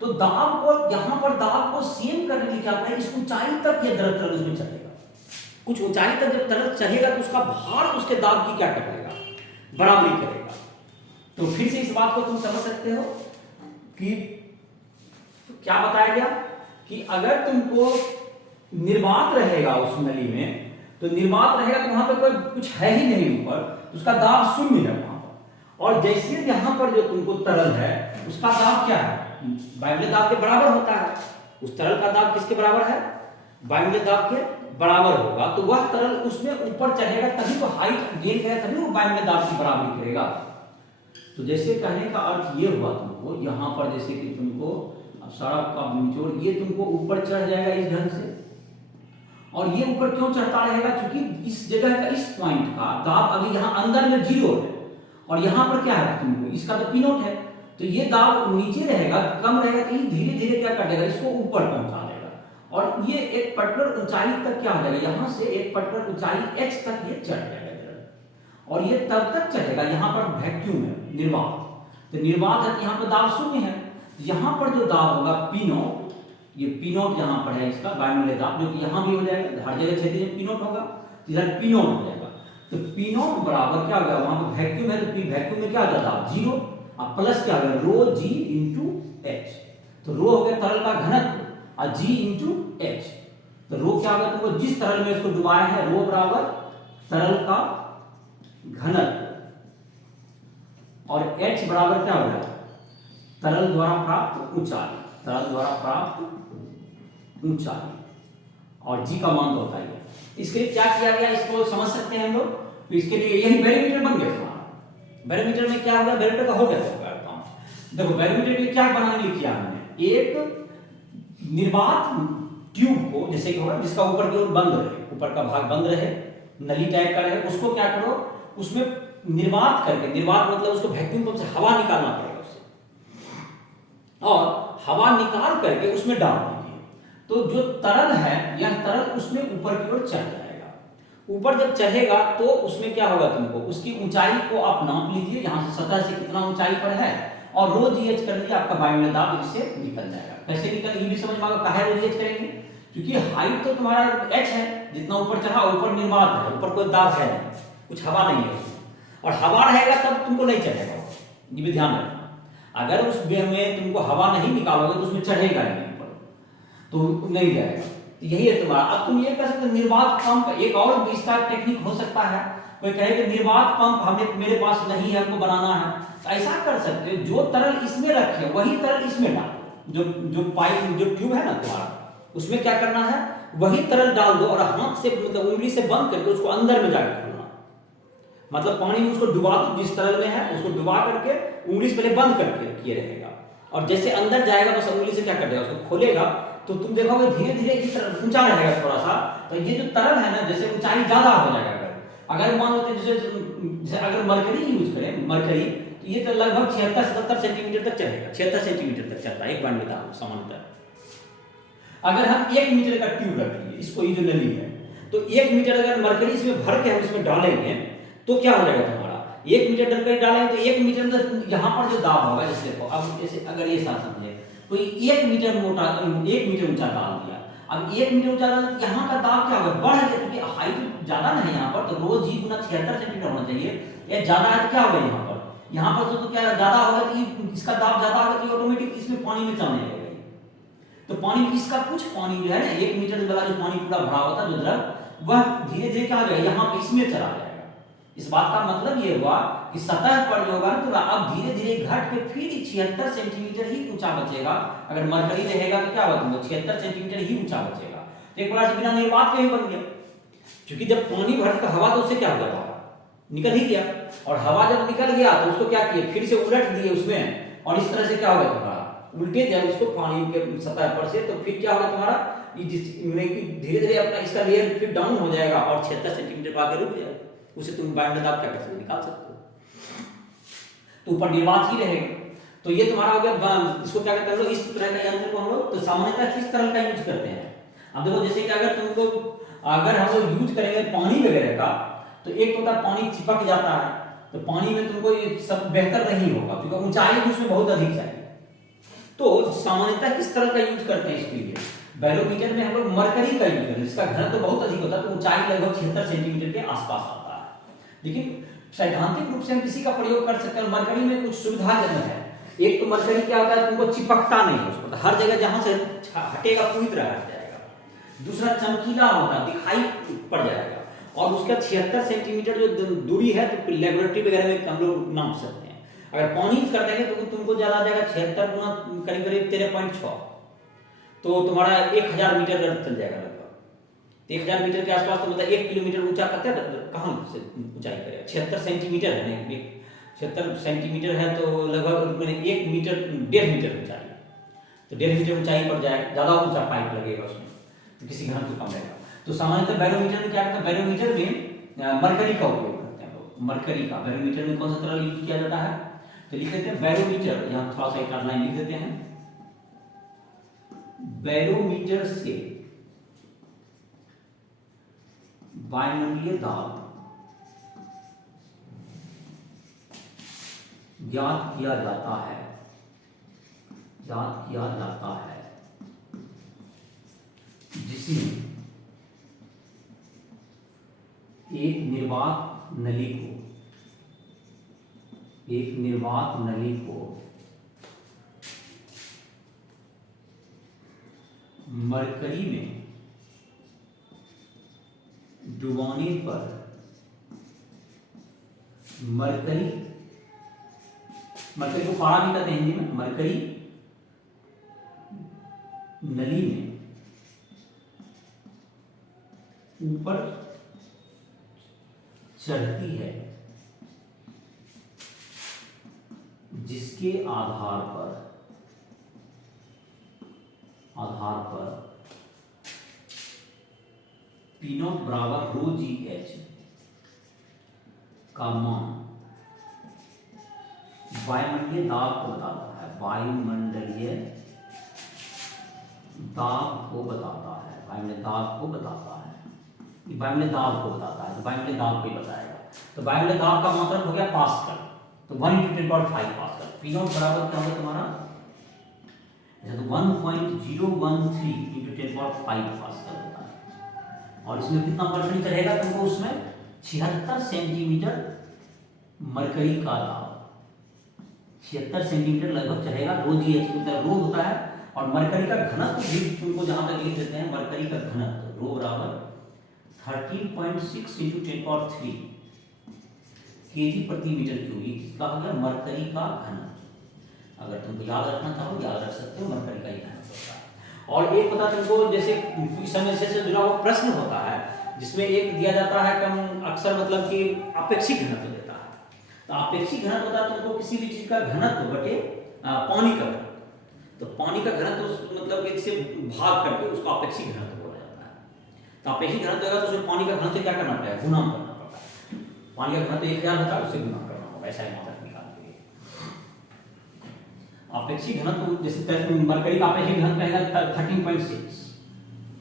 तो दाब को, यहाँ पर दाब को सेम करने के लिए क्या होता है, इस ऊंचाई तक ये तरल उसमें चलेगा, कुछ ऊंचाई तक जब तरल चढ़ेगा तो उसका भार उसके दाब की क्या करेगा, बराबरी करेगा। तो फिर से इस बात को तुम समझ सकते हो कि क्या बताया गया कि अगर तुमको निर्वात रहेगा उस नली में, तो निर्वात रहेगा तो वहां पर कोई कुछ है ही नहीं ऊपर, तो उसका दाब शून्य है वहां पर, और जैसे यहां पर जो तुमको तरल है उसका दाब क्या है, वायुमंडलीय दाब के बराबर होता है, उस तरल का दाब किसके बराबर है, वायुमंडलीय दाब के बराबर होगा, तो वह तरल उसमें ऊपर चढ़ेगा, तभी तो हाइट गेन करेगा, तभी वो वायुमंडलीय दाब की बराबरी करेगा। तो जैसे कहने का अर्थ ये हुआ तुमको यहाँ पर, जैसे कि तुमको सड़क का निचोड़ ये तुमको ऊपर चढ़ जाएगा इस ढंग से, और ये ऊपर क्यों चढ़ता रहेगा, क्योंकि इस जगह का, इस पॉइंट का दाब अभी यहाँ अंदर में 0 है, और यहाँ पर क्या है तुमको, इसका तो P नोट है, तो ये दाब नीचे रहेगा, कम रहेगा, तो ये धीरे धीरे क्या कर देगा, इसको ऊपर पहुंचा देगा, और ये एक पर्टिकुलर ऊंचाई तक क्या हो जाएगा, यहाँ से एक पर्टिकुलर ऊंचाई H तक ये चढ़ जाएगा, और ये तब तक चढ़ेगा, यहाँ पर वैक्यूम है, निर्वात, तो निर्वात है, यहाँ पर दाब शून्य है, यहाँ पर जो दाब होगा P नोट, ये P नोट यहाँ पर है इसका वायुमंडलीय दाब, जो कि यहाँ भी हो जाएगा, हर जगह क्षेत्र में P नोट होगा, इधर P नोट हो जाएगा, तो P नोट बराबर क्या हो गया, वहां पर वैक्यूम है, तो P वैक्यूम में क्या हो जाता है 0, और प्लस क्या हो गया रो G इंटू H, तो रो हो गया तरल का घनत्व और G इंटू H, तो रो क्या होगा, तुमको जिस तरल में इसको डुबाया है, रो बराबर तरल का घनत्व, और H बराबर क्या हो गया, तरल द्वारा प्राप्त ऊंचाई, तरल द्वारा प्राप्त ऊंचाई, और G का मान तो होता है। इसके लिए क्या किया गया, इसको समझ सकते हैं हम लोग, तो इसके लिए यही बैरोमीटर बन गया हमारा। बैरोमीटर में क्या होगा, बैरोमीटर का हो गया काम, देखो बैरोमीटर में क्या बनाने के लिए किया हमने, एक निर्वात ट्यूब को, जैसे कि होगा जिसका ऊपर की ओर बंद रहे, ऊपर का भाग बंद रहे, नली टाइप का रहे, उसको क्या करो, उसमें निर्वात करके, निर्वात मतलब उसको वैक्यूम पंप से हवा निकालना पड़ेगा उससे, और हवा निकाल करके उसमें डाल दीजिए, तो जो तरल है यह तरल उसमें ऊपर की ओर चढ़ जाएगा, ऊपर जब चढ़ेगा तो उसमें क्या होगा, तुमको उसकी ऊंचाई को आप नाप लीजिए, यहाँ से सतह से कितना ऊंचाई पर है, और रो GH कर लीजिए, आपका वायुमंडलीय दाब इससे निकल जाएगा। कैसे निकल, ये भी समझ में आएगा, काहे रो GH करेंगे, क्योंकि हाइट तो तुम्हारा H है, जितना ऊपर चढ़ा ऊपर निर्वात है, ऊपर कोई दाब है नहीं, कुछ हवा नहीं है उसमें, और हवा रहेगा तब तुमको नहीं चढ़ेगा, ये भी ध्यान रखना, अगर उस में तुमको हवा नहीं निकालोगे तो उसमें चढ़ेगा ही नहीं ऊपर, तो नहीं जाएगा, तो यही है तुम्हारा। अब तुम ये कह सकते हो निर्वात पंप, एक और इसका टेक्निक हो सकता है, कोई कहे कि निर्वात पंप हमें, मेरे पास नहीं है, हमको बनाना है, तो ऐसा कर सकते हो, जो तरल इसमें रखे वही तरल इसमें डालो, जो पाइप, जो ट्यूब है ना तुम्हारा, उसमें क्या करना है, वही तरल डाल दो, और हाथ से मतलब उंगली से बंद करके उसको अंदर में जाकर खोलना, मतलब पानी में उसको डुबा दो, जिस तरल में है उसको डुबा करके उंगली से पहले बंद करके किए रहेगा, और जैसे अंदर जाएगा बस उंगली से क्या कर देगा, उसको खोलेगा, तो तुम देखोगे धीरे धीरे इस तरह ऊंचा रहेगा थोड़ा सा, तो ये जो तरल है ना, जैसे ऊंचाई ज्यादा हो जाएगा, अगर मान लो जैसे अगर मरकरी यूज करें, मरकरी, तो ये तो लगभग 76 से 77 सेंटीमीटर तक चलेगा, 76 सेंटीमीटर तक चलता है एक वायुमंडलीय दाब सामान्यतः। अगर हम 1 मीटर का ट्यूब रख लिए, इसको ये जो नली है, तो 1 मीटर अगर मरकरी इसमें भर के हम इसमें डालेंगे तो क्या हो जाएगा तुम्हारा, 1 मीटर मरकरी डालेंगे तो 1 मीटर अंदर यहाँ पर जो दाब होगा, जैसे देखो अब जैसे अगर ये साथ समझे, तो 1 मीटर मोटा, 1 मीटर ऊंचा डाल दिया, अब 1 मीटर ऊंचा डाल, यहाँ का दाब क्या होगा, बढ़ गया, क्योंकि हाइट ज्यादा नहीं है यहाँ पर, तो रो G गुना 76 सेंटीमीटर होना चाहिए, ये ज्यादा है तो क्या होगा यहाँ पर तो क्या ज्यादा होगा, तो इसका दाब ज्यादा होगा, तो ऑटोमेटिक इसमें पानी में चलने लगेगा, तो पानी में इसका कुछ पानी जो है ना, 1 मीटर वाला जो पानी पूरा भरा होता है जो द्रव, वह धीरे धीरे क्या हो जाएगा, यहाँ पे इसमें चला जाएगा, इस बात का मतलब ये हुआ कि सतह पर जो होगा तो अब धीरे धीरे घट के फिर 76 सेंटीमीटर ही ऊंचा बचेगा। अगर मरकरी रहेगा तो क्या होगा तुमको 76 सेंटीमीटर ही ऊंचा बचेगा। तो एक बार बिना निर्वात के ही बन गया, क्योंकि जब पानी भर का हवा तो उससे क्या हो जाता है, निकल ही गया। और हवा जब निकल गया तो उसको क्या किए, फिर से उलट दिए उसमें, और इस तरह से क्या होगा तुम्हारा उल्टे जाए उसको पानी के सतह पर से, तो फिर क्या होगा तुम्हारा धीरे धीरे अपना इसका लेयर फिर डाउन हो जाएगा और 76 सेंटीमीटर पर आगे रुक जाएगा। उसे तुम बाइंड आप क्या कर सकते हो, निकाल सकते हो, तो ऊपर निर्वात ही रहेगा। तो ये तुम्हारा हो गया, इसको क्या कहते हैं लोग, इस तरह का यंत्र को हम लोग तो सामान्यतः किस तरह का यूज करते हैं। अब देखो जैसे कि अगर हम लोग यूज करेंगे पानी वगैरह का, तो एक होता है पानी चिपक जाता है, तो पानी में तुमको ये सब बेहतर नहीं होगा क्योंकि ऊंचाई उसमें बहुत अधिक चाहिए। तो सामान्यतः किस तरह का यूज करते हैं इसके लिए, बैरोमीटर में हम लोग मरकरी का यूज करते हैं, जिसका घनत्व तो बहुत अधिक होता है, तो ऊंचाई लगभग 76 सेंटीमीटर के आसपास आता है। लेकिन सैद्धांतिक रूप से हम किसी का प्रयोग कर सकते हैं। मरकरी में कुछ सुविधाजनक है। एक तो मरकरी क्या होता है, तुमको चिपकता नहीं है उसको, हर जगह जहां से हटेगा पूरी तरह हट जाएगा। दूसरा चमकीला होता है, दिखाई पड़ जाएगा, और उसका 76 सेंटीमीटर जो दूरी है तो लेबोरेटरी वगैरह में हम लोग नाप सकते हैं। अगर पानी कर देंगे तो तुमको ज्यादा आ जाएगा 76 गुना करीब करीब 13.6, तो तुम्हारा 1000 मीटर चल जाएगा लगभग। 1000 मीटर के आसपास, तो मतलब 1 किलोमीटर ऊंचा करते हैं, कहाँ से ऊंचाई करेगा, 76 सेंटीमीटर है नहीं, 76 सेंटीमीटर है तो लगभग मैंने 1 मीटर 1.5 मीटर ऊंचाई, तो 1.5 मीटर ऊंचाई पर जाए, ज्यादा ऊंचा पाइप लगेगा उसमें, तो किसी घन को कम रहेगा। तो सामान्यतः बैरोमीटर में क्या करते हैं, बैरोमीटर में मरकरी का उपयोग करते हैं लोग। मरकरी का बैरोमीटर में कौन सा तरह यूज किया जाता है, तो लिख देते हैं बैरोमीटर, यहाँ थोड़ा सा एक लाइन लिख देते हैं, बैरोमीटर से वायुमंडलीय दाब ज्ञात किया जाता है, जिसमें एक निर्वात नली को मरकरी में डुबाने पर मरकरी को पारा भी कहते हैं हिंदी में, मरकरी नली में ऊपर चढ़ती है, जिसके आधार पर P0 बराबर रो जी एच का मान वायुमंडलीय दाब को बताता है, वायुमंडलीय दाब को बताता है, वायुमंडलीय दाब को बताता है, वायुमंडलीय दाब को बताता है, तो वायुमंडलीय दाब को ही बताएगा। तो वायुमंडलीय दाब का मात्रक हो गया पास्कल, तो 1 × 10⁵ पास्कल। P0 बराबर क्या होगा तुम्हारा, तो 1.013 × 10⁵ पास्कल होता है। और इसमें कितना मरकरी चढ़ेगा तुमको, उसमें 76 सेंटीमीटर मरकरी का दाब, 76 सेंटीमीटर लगभग चढ़ेगा। रो जी एच रो होता है, और मरकरी का घनत्व भी तुमको जहां तक लिख देते हैं, मरकरी का घनत्व रो बराबर 13.6 × 10⁵ केजी प्रति मीटर क्यूब, ये किसका हो गया, मरकरी का घनत्व। अगर तुमको याद रखना चाहो याद रख सकते हो, मरकरी का ही घनत्व होता है। और एक पता तुमको जैसे समस्या से जुड़ा हुआ प्रश्न होता है, जिसमें एक दिया जाता है कम अक्सर मतलब कि अपेक्षिक घनत्व देता है। तो अपेक्षिक घनत्व होता है तुमको किसी भी चीज का घनत्व बटे पानी का घनत्व, तो पानी का घनत्व मतलब एक से भाग करके उसको अपेक्षिक घनत्व बोला जाता है। तो अपेक्षिक घनत्व होगा तो उसमें पानी का घनत्व क्या करना पड़ेगा, गुणा करना पड़ता है। पानी का घनत्व 1000 होता है, उससे गुणा करना होगा, ऐसा ही मात्रक निकालने के लिए। अपेक्षिक घनत्व जैसे मरकरी का अपेक्षिक घनत्व रहेगा 13.6,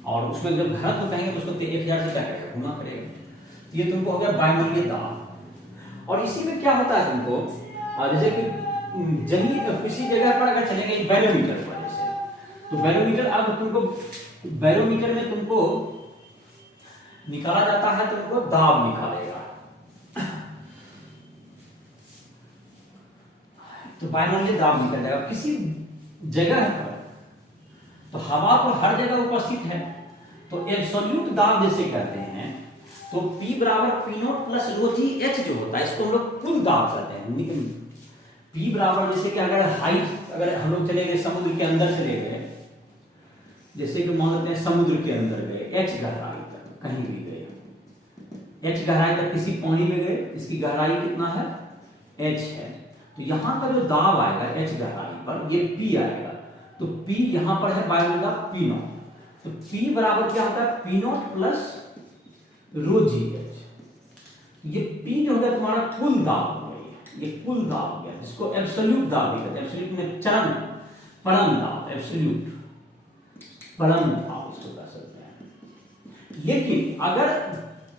और उसमें जब घनत्व कहेंगे तो उसको 1000 से क्या करेगा, गुणा करेगा। ये तुमको हो गया वायुमंडलीय दाब। और इसी में क्या होता है तुमको, जैसे कि जमीन किसी जगह पर अगर चलेंगे बैरोमीटर पर, जैसे तो बैरोमीटर, अब तुमको बैरोमीटर में तुमको निकाला जाता है, तुमको दाब निकालेगा। तो वायुमंडलीय दाब निकल जाएगा किसी जगह पर, तो हवा तो हर जगह उपस्थित है, तो एब्सोल्यूट दाब जैसे कहते हैं, तो P बराबर P naught plus rho g H जो होता है इसको हम लोग कुल दाब कहते हैं। P बराबर जैसे कि अगर हाइट, अगर हम लोग चले गए समुद्र के अंदर चले गए, जैसे कि मान लेते हैं समुद्र के अंदर गए h गहराई तक, कहीं भी गए h गहराई तक किसी पानी में गए, इसकी गहराई कितना है h है, तो यहाँ का जो दाब आएगा h गहराई पर ये P आएगा, तो P यहाँ पर है बायोमेट्रिक दाब P नॉट, तो P बराबर क्या होता है P not plus rho g H. ये P जो हो गया तुम्हारा कुल दाब हो गया, ये कुल दाब हो गया, जिसको एब्सोल्यूट दाब भी कहते हैं, एब्सोल्यूट में चरम परम दाब, एब्सोल्यूट परम दाब उसको कह सकते हैं। लेकिन अगर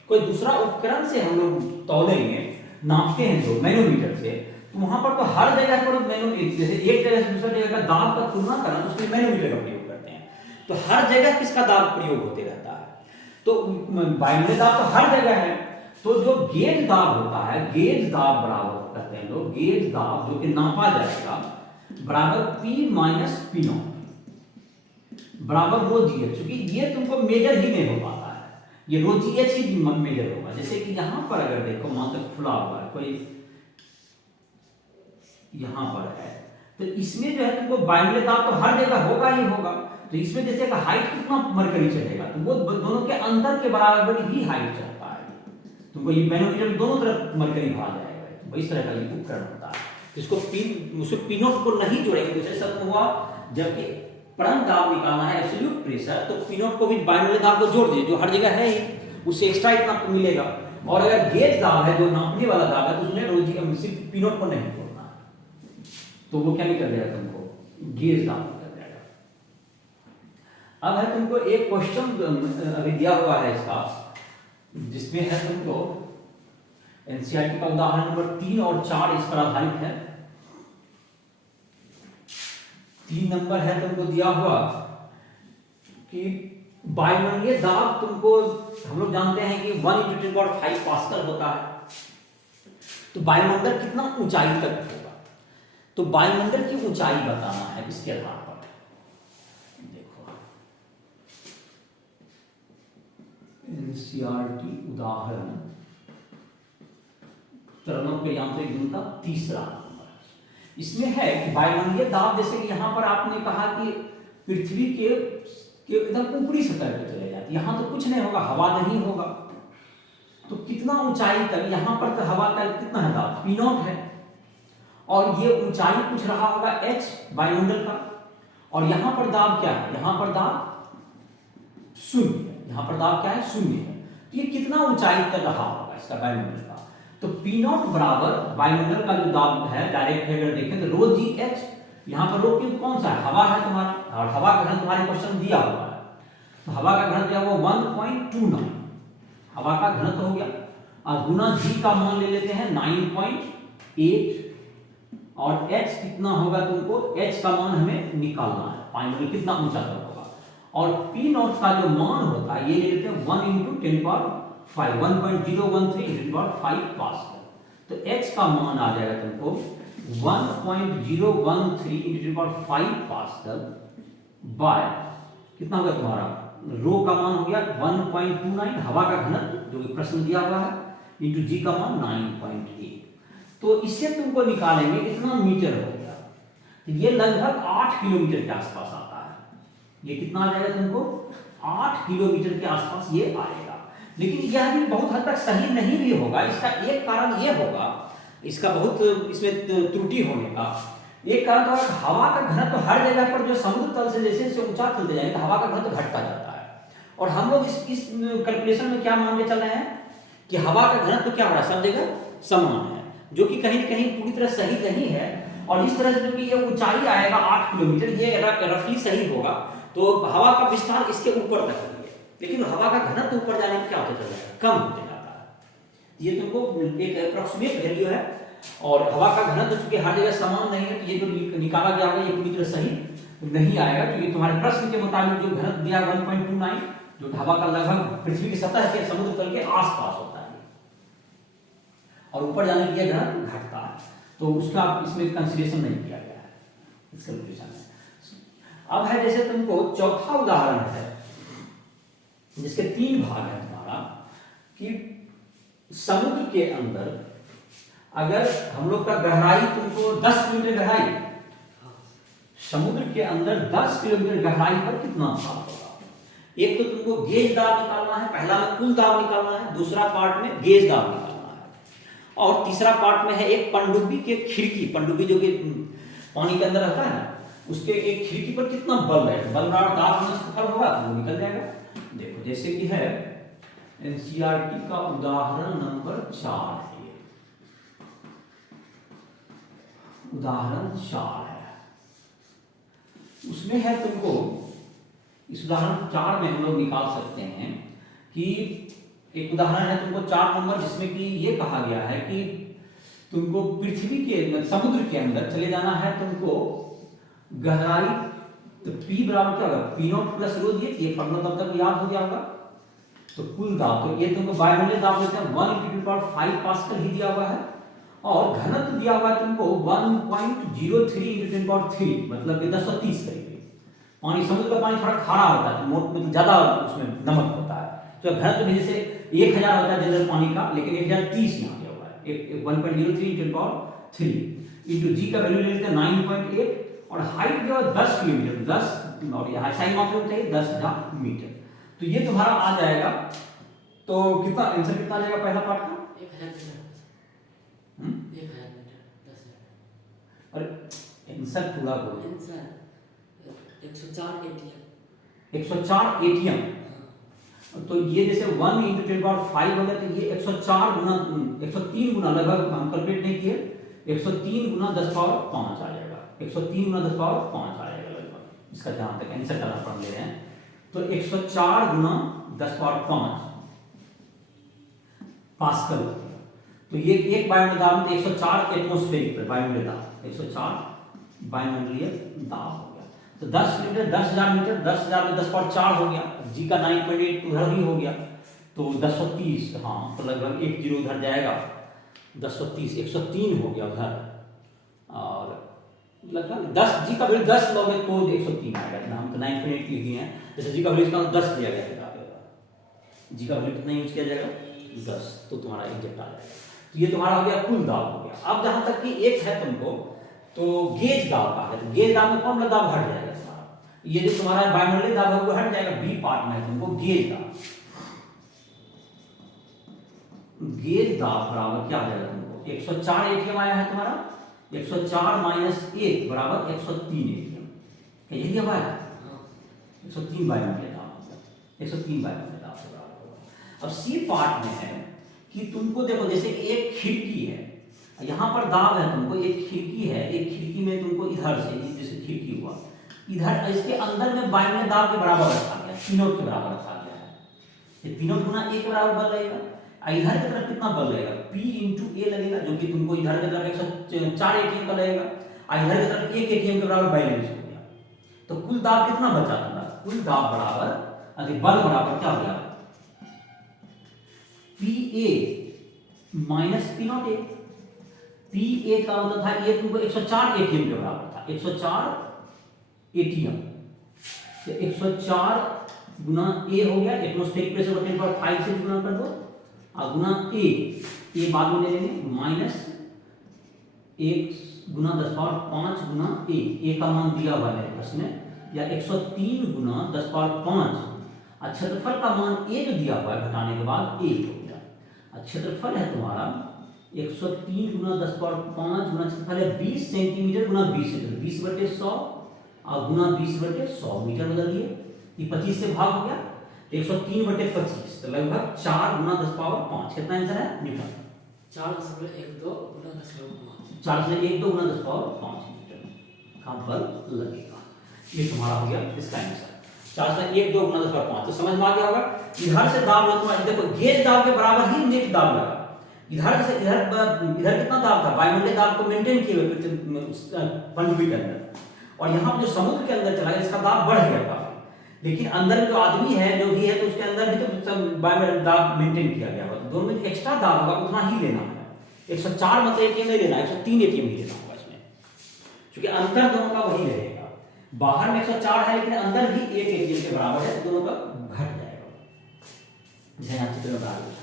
कोई दूसरा उपकरण से हम लोग तौलेंगे, नापते हैं जो मैनोमीटर से, तो वहां पर तो हर जगह पर मैनोमीटर, जैसे एक जगह से दूसरी जगह का दाब का तुलना करना, तो उसके लिए मैनोमीटर का प्रयोग करते हैं, तो हर जगह किसका दाब प्रयोग होते रहता है, तो बायोमेट्रिक दाब तो हर जगह है, तो जो गेज दाब होता है, गेज दाब बराबर कहते हैं लोग, गेज दाब जो कि नापा जाएगा बराबर P माइनस पी नॉट बराबर रो जी एच, क्योंकि ये तुमको मेजर ही नहीं हो पाता है, ये रो जी एच ही मेजर होगा। जैसे कि यहां पर अगर देखो मान लो खुला हुआ है कोई, यहां पर है, तो इसमें जो है तुमको बायोमेट्रिक दाब तो हर जगह होगा ही होगा, तो इसमें जैसे कि हाइट कितना मरकरी चलेगा, तो वो दोनों के अंतर के बराबर ही हाइट चलता है, तुमको ये मैनोमीटर दोनों तरफ मरकरी भाग जाएगा, तो इस तरह का ये उपकरण होता है। इसको पी नॉट को नहीं जोड़ेंगे, दूसरे शब्द में हुआ जबकि परम दाब निकालना है एब्सोल्यूट प्रेशर, तो पी नॉट को भी बायोमेट्रिक दाब को जोड़ दीजिए जो हर जगह है ही, उससे एक्स्ट्रा इतना आपको मिलेगा। और अगर गेज दाब है जो नापने वाला दाब है, तो उसमें रोजी सिर्फ पी नॉट को नहीं जोड़ना है, तो वो क्या निकल जाएगा तुमको गेज दाब निकल जाएगा। अब है तुमको एक क्वेश्चन अभी दिया हुआ है इसका, जिसमें है तुमको एनसीईआरटी का उदाहरण नंबर 3 और 4 इस पर आधारित है। 3 नंबर है तुमको दिया हुआ कि वायुमंडलीय दाब तुमको हम लोग जानते हैं कि 1 × 10⁵ पास्कल होता है, तो वायुमंडल कितना ऊंचाई तक होगा, तो वायुमंडल की ऊंचाई बताना है इसके आधार पर। देखो एनसीईआरटी उदाहरण तरंगों के यांत्रिक गुण का तीसरा नंबर, इसमें है कि वायुमंडलीय दाब, जैसे कि यहां पर आपने कहा कि पृथ्वी के एकदम ऊपरी सतह पर चले जाते, यहां तो कुछ नहीं होगा, हवा नहीं होगा, तो कितना ऊंचाई तक, यहां पर तो हवा का कितना है दाब पी नॉट है, और ये ऊंचाई पूछ रहा होगा h वायुमंडल का, और यहां पर दाब क्या है, यहां पर दाब शून्य, यहां पर दाब क्या है शून्य है, तो ये कितना ऊंचाई तक रहा होगा इसका वायुमंडल का, तो पी नॉट बराबर वायुमंडल का जो दाब है डायरेक्ट अगर देखें तो रो जी एच, यहां पर रो क्यों कौन सा है, हवा है तुम्हारा, और हवा का घनत्व तुम्हारे क्वेश्चन दिया हुआ है, तो हवा का घनत्व दिया हुआ 1.29 हवा का घनत्व हो गया, और गुना जी का मान ले लेते हैं 9.8, और h कितना होगा तुमको, h का मान हमें निकालना है, फाइनली कितना ऊंचा तक होगा, और p नॉट का जो मान होता है ये ले लेते हैं 1 × 10⁵ 1.013 × 10⁵ पास्कल, तो h का मान आ जाएगा तुमको 1.013 × 10⁵ पास्कल बाय कितना होगा तुम्हारा, रो का मान हो गया 1.29, हवा का घनत्व जो प्रश्न दिया हुआ है, इंटू जी का मान 9.8, तो इससे तुमको निकालेंगे कितना मीटर हो गया, तो ये लगभग 8 किलोमीटर के आसपास आता है, ये कितना आ जाएगा तुमको 8 किलोमीटर के आसपास ये आएगा। लेकिन यह भी बहुत हद तक सही नहीं भी होगा, इसका एक कारण ये होगा, इसका बहुत इसमें त्रुटि होने का एक कारण तो हवा का घनत्व तो हर जगह पर जो समुद्र तल से जैसे जैसे ऊंचा चलते जाएंगे तो हवा का घनत्व तो घटता जाता है, और हम लोग इस कैलकुलेशन में क्या मान के चल रहे हैं कि हवा का घनत्व तो क्या हो रहा है सब जगह समान है, जो कि कहीं न कहीं पूरी तरह सही नहीं है, और इस तरह से जो कि ये ऊंचाई आएगा 8 किलोमीटर, ये रफली सही होगा, तो हवा का विस्तार इसके ऊपर तक है, लेकिन हवा का घनत्व ऊपर जाने में क्या होता चल जाएगा, कम होते जाता है। ये तुमको एक अप्रोक्सीमेट वैल्यू है, और हवा का घनत्व चूंकि हर जगह समान नहीं है, तो ये जो निकाला गया होगा ये पूरी तरह सही नहीं आएगा, क्योंकि तुम्हारे प्रश्न के मुताबिक जो घनत्व दिया 1.29 जो हवा का लगभग पृथ्वी की सतह के समुद्र तल के आसपास होता है, और ऊपर जाने के लिए घनत्व घटता है, तो उसका इसमें कंसीडरेशन नहीं किया गया है इस कैलकुलेशन में। अब है जैसे तुमको चौथा उदाहरण है जिसके 3 भाग है तुम्हारा, कि समुद्र के अंदर अगर हम लोग का गहराई तुमको 10 किलोमीटर गहराई, समुद्र के अंदर 10 किलोमीटर गहराई पर कितना दाब होगा। एक तो तुमको गेज दाब निकालना है, पहला में कुल दाब निकालना है, दूसरा पार्ट में गेज दाब निकालना है, और तीसरा पार्ट में है एक पनडुब्बी के खिड़की, पनडुब्बी जो कि पानी के अंदर रहता है ना, उसके एक खिड़की पर कितना बल रहेगा, बल और दाब में सफल होगा तो वो निकल जाएगा। देखो जैसे कि है एनसीईआरटी का उदाहरण नंबर 4 है, उदाहरण 4 है, उसमें है तुमको इस उदाहरण 4 में हम लोग निकाल सकते हैं कि एक उदाहरण है तुमको 4 नंबर, जिसमें कि ये कहा गया है कि तुमको पृथ्वी के समुद्र के अंदर चले जाना है, तुमको गहराई, तो P बराबर क्या होगा, P नॉट प्लस रो दिए, ये फॉर्मूला तब तक याद हो गया होगा। तो कुल दाब, तो ये तुमको वायुमंडलीय दाब लेते हैं 1 × 5 पास्कल ही दिया हुआ है, और घनत्व दिया हुआ है तुमको 1.03 × 10⁻3, मतलब कि 1030 करीब। पानी, समुद्र का पानी थोड़ा खारा होता है, तो मतलब ज्यादा उसमें नमक होता है, तो घनत्व भी जैसे 1000 होता है जनरल पानी का, लेकिन 1030 यहाँ दिया हुआ है, 1.03 × 3 इंटू जी का वैल्यू ले लेते हैं 9.8, और हाइट जो है 10 किलोमीटर, 10 और यहाँ सही मात्रा चाहिए 10,000 मीटर। तो ये तुम्हारा आ जाएगा, तो कितना आंसर कितना आ जाएगा पहला पार्ट का, 1000 मीटर, 10,000। और आंसर पूरा बोलो, आंसर 104 एटीएम, 104 एटीएम। तो ये जैसे 1 × 10⁻5 हो गया, तो ये 104 गुना 103 गुना, लगभग हम कैलकुलेट नहीं किए, 103 गुना 10⁻5 आ जाएगा, 103 गुना 10⁻5 आ जाएगा लगभग, इसका जहां तक आंसर का पढ़ ले रहे हैं। तो 104 गुना 10⁻5 पास्कल हो गया। तो ये एक वायुमंडलीय दाब में 104 एटमॉस्फेरिक पर वायुमंडलीय दाब, 104 वायुमंडलीय दाब हो गया। तो 10 किलोमीटर 10,000 मीटर, 10,000 में 10/4 हो गया, जी का 9.8 उधर ही हो गया, तो 1030, हाँ तो लगभग 1 जीरो उधर जाएगा, 1030 103 हो गया उधर, और लगभग 10 जी का वैल्यू 10 लोगे तो 103 आएगा, हम तो 9.8 लिख दिए हैं, जैसे जी का वैल्यू इसका 10 दिया गया है, जी का वैल्यू कितना यूज किया जाएगा 10, तो तुम्हारा एग्जैक्ट आ जाएगा। तो ये तुम्हारा हो गया कुल दाब हो गया। अब जहां तक कि एक है तुमको, तो गेज दाब का है, तो गेज दाब में कौन सा दाब हट जाएगा तुम्हारा, ये जो तुम्हारा वायुमंडलीय दाब है वो हट जाएगा, बी पार्ट में है तुमको गेज दाब। गेज दाब बराबर क्या आ जाएगा तुमको, 104 एटीएम आया है तुम्हारा, 104 - 1 बराबर 103 एटीएम, क्या यही दिया है, 103 वायुमंडलीय दाब, 103 वायुमंडलीय दाब से बराबर होगा। अब सी पार्ट में है कि तुमको देखो जैसे कि एक खिड़की है, यहाँ पर दाब है तुमको, एक खिड़की है, एक खिड़की में तुमको इधर से जैसे खिड़की हुआ, इधर इसके अंदर में वायुमंडलीय दाब के बराबर रखा गया, P0 के बराबर रखा गया है, ये P0 गुना A के बराबर बल रहेगा, इधर की तरफ कितना बल लगेगा, P × A लगेगा, जो कि तुमको इधर की तरफ 104 एटीएम का लगेगा, इधर की तरफ 1 एटीएम के बराबर बैलेंस हो गया, तो कुल दाब कितना बचा तुम्हारा, कुल दाब बराबर बल बराबर क्या हो गया, PA - P0A। PA का मतलब था ये तुमको 104 एटीएम के बराबर था, 104 एटीएम, तो 104 गुना A हो गया, एटमॉस्फेरिक प्रेशर को 10⁻5 से गुना कर दो, और गुना A बाद में ले लेंगे, -1 गुना 10⁻5 गुना A का मान दिया हुआ है प्रश्न में, या 103 गुना 10⁻5, क्षेत्रफल का मान A जो दिया हुआ है घटाने के बाद A हो गया, क्षेत्रफल है तुम्हारा 103 गुना 10⁻5 गुना क्षेत्रफल है 20 सेंटीमीटर गुना 20 सेंटीमीटर, 20/100 और गुना 20/100 मीटर बदल दिए, ये 25 से भाग हो गया, 103/25, तो लगभग 4 गुना 10⁻5, कितना आंसर है न्यूटन, 4.12 गुना 10⁻5, 4.12 गुना 10⁻5 मीटर का बल लगेगा। ये तुम्हारा हो गया इसका आंसर, 4.12 गुना 10⁻5। तो समझ में आ गया होगा, इधर से दाब लो तुम्हारा, देखो गेज दाब के बराबर ही नेट दाब लगा, इधर से इधर कितना दाब था, वायुमंडलीय दाब को मेंटेन किए हुए पनडुब्बी के अंदर, और यहाँ जो समुद्र के अंदर चला इसका दाब बढ़ गया काफी, लेकिन अंदर जो आदमी है जो भी है, तो उसके अंदर भी तो वायुमंडलीय दाब मेंटेन किया गया होगा, तो दोनों में एक्स्ट्रा दाब होगा उतना ही लेना है, 104 मतलब एटीएम नहीं लेना, 103 एटीएम ही लेना होगा इसमें, क्योंकि अंतर दोनों का वही रहेगा, बाहर में 104 है लेकिन अंदर भी 1 एटीएम के बराबर है, तो दोनों का घट जाएगा, जैसे यहाँ चित्र में बता रहा है।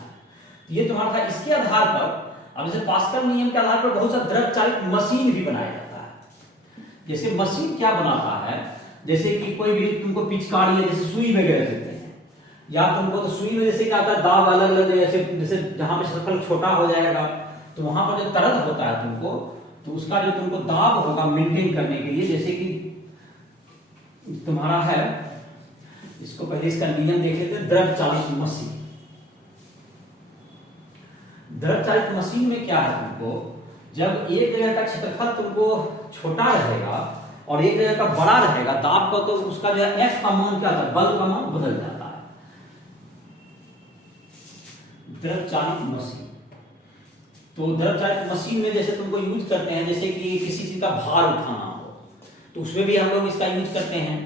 तो ये तुम्हारा था। इसके आधार पर अब जैसे पास्कल नियम के आधार पर बहुत सा द्रव चालित मशीन भी बनाया जाता है। जैसे मशीन क्या बनाता है, जैसे कि कोई भी तुमको पिचकारी है, जैसे सुई वगैरह देते हैं, या तुमको तो सुई में जैसे क्या होता है दाब अलग अलग, जैसे जैसे जहां पे क्षेत्रफल छोटा हो जाएगा तो वहां पर जो तरल होता है तुमको, तो उसका जो तुमको दाब होगा मेंटेन करने के लिए, जैसे कि तुम्हारा है, इसको पहले इसका नियम देख लेते हैं। द्रव चालित मशीन, द्रव चालित मशीन में क्या है, तुमको जब एक जगह का क्षेत्रफल तुमको छोटा रहेगा और एक जगह का बड़ा रहेगा दाब का, तो उसका जो है एफ का मान क्या होता है, बल का मान बदल जाता है। द्रव चालित मशीन, तो द्रव चालित मशीन में जैसे तुमको यूज करते हैं, जैसे कि किसी चीज का भार उठाना हो तो उसमें भी हम लोग इसका यूज करते हैं।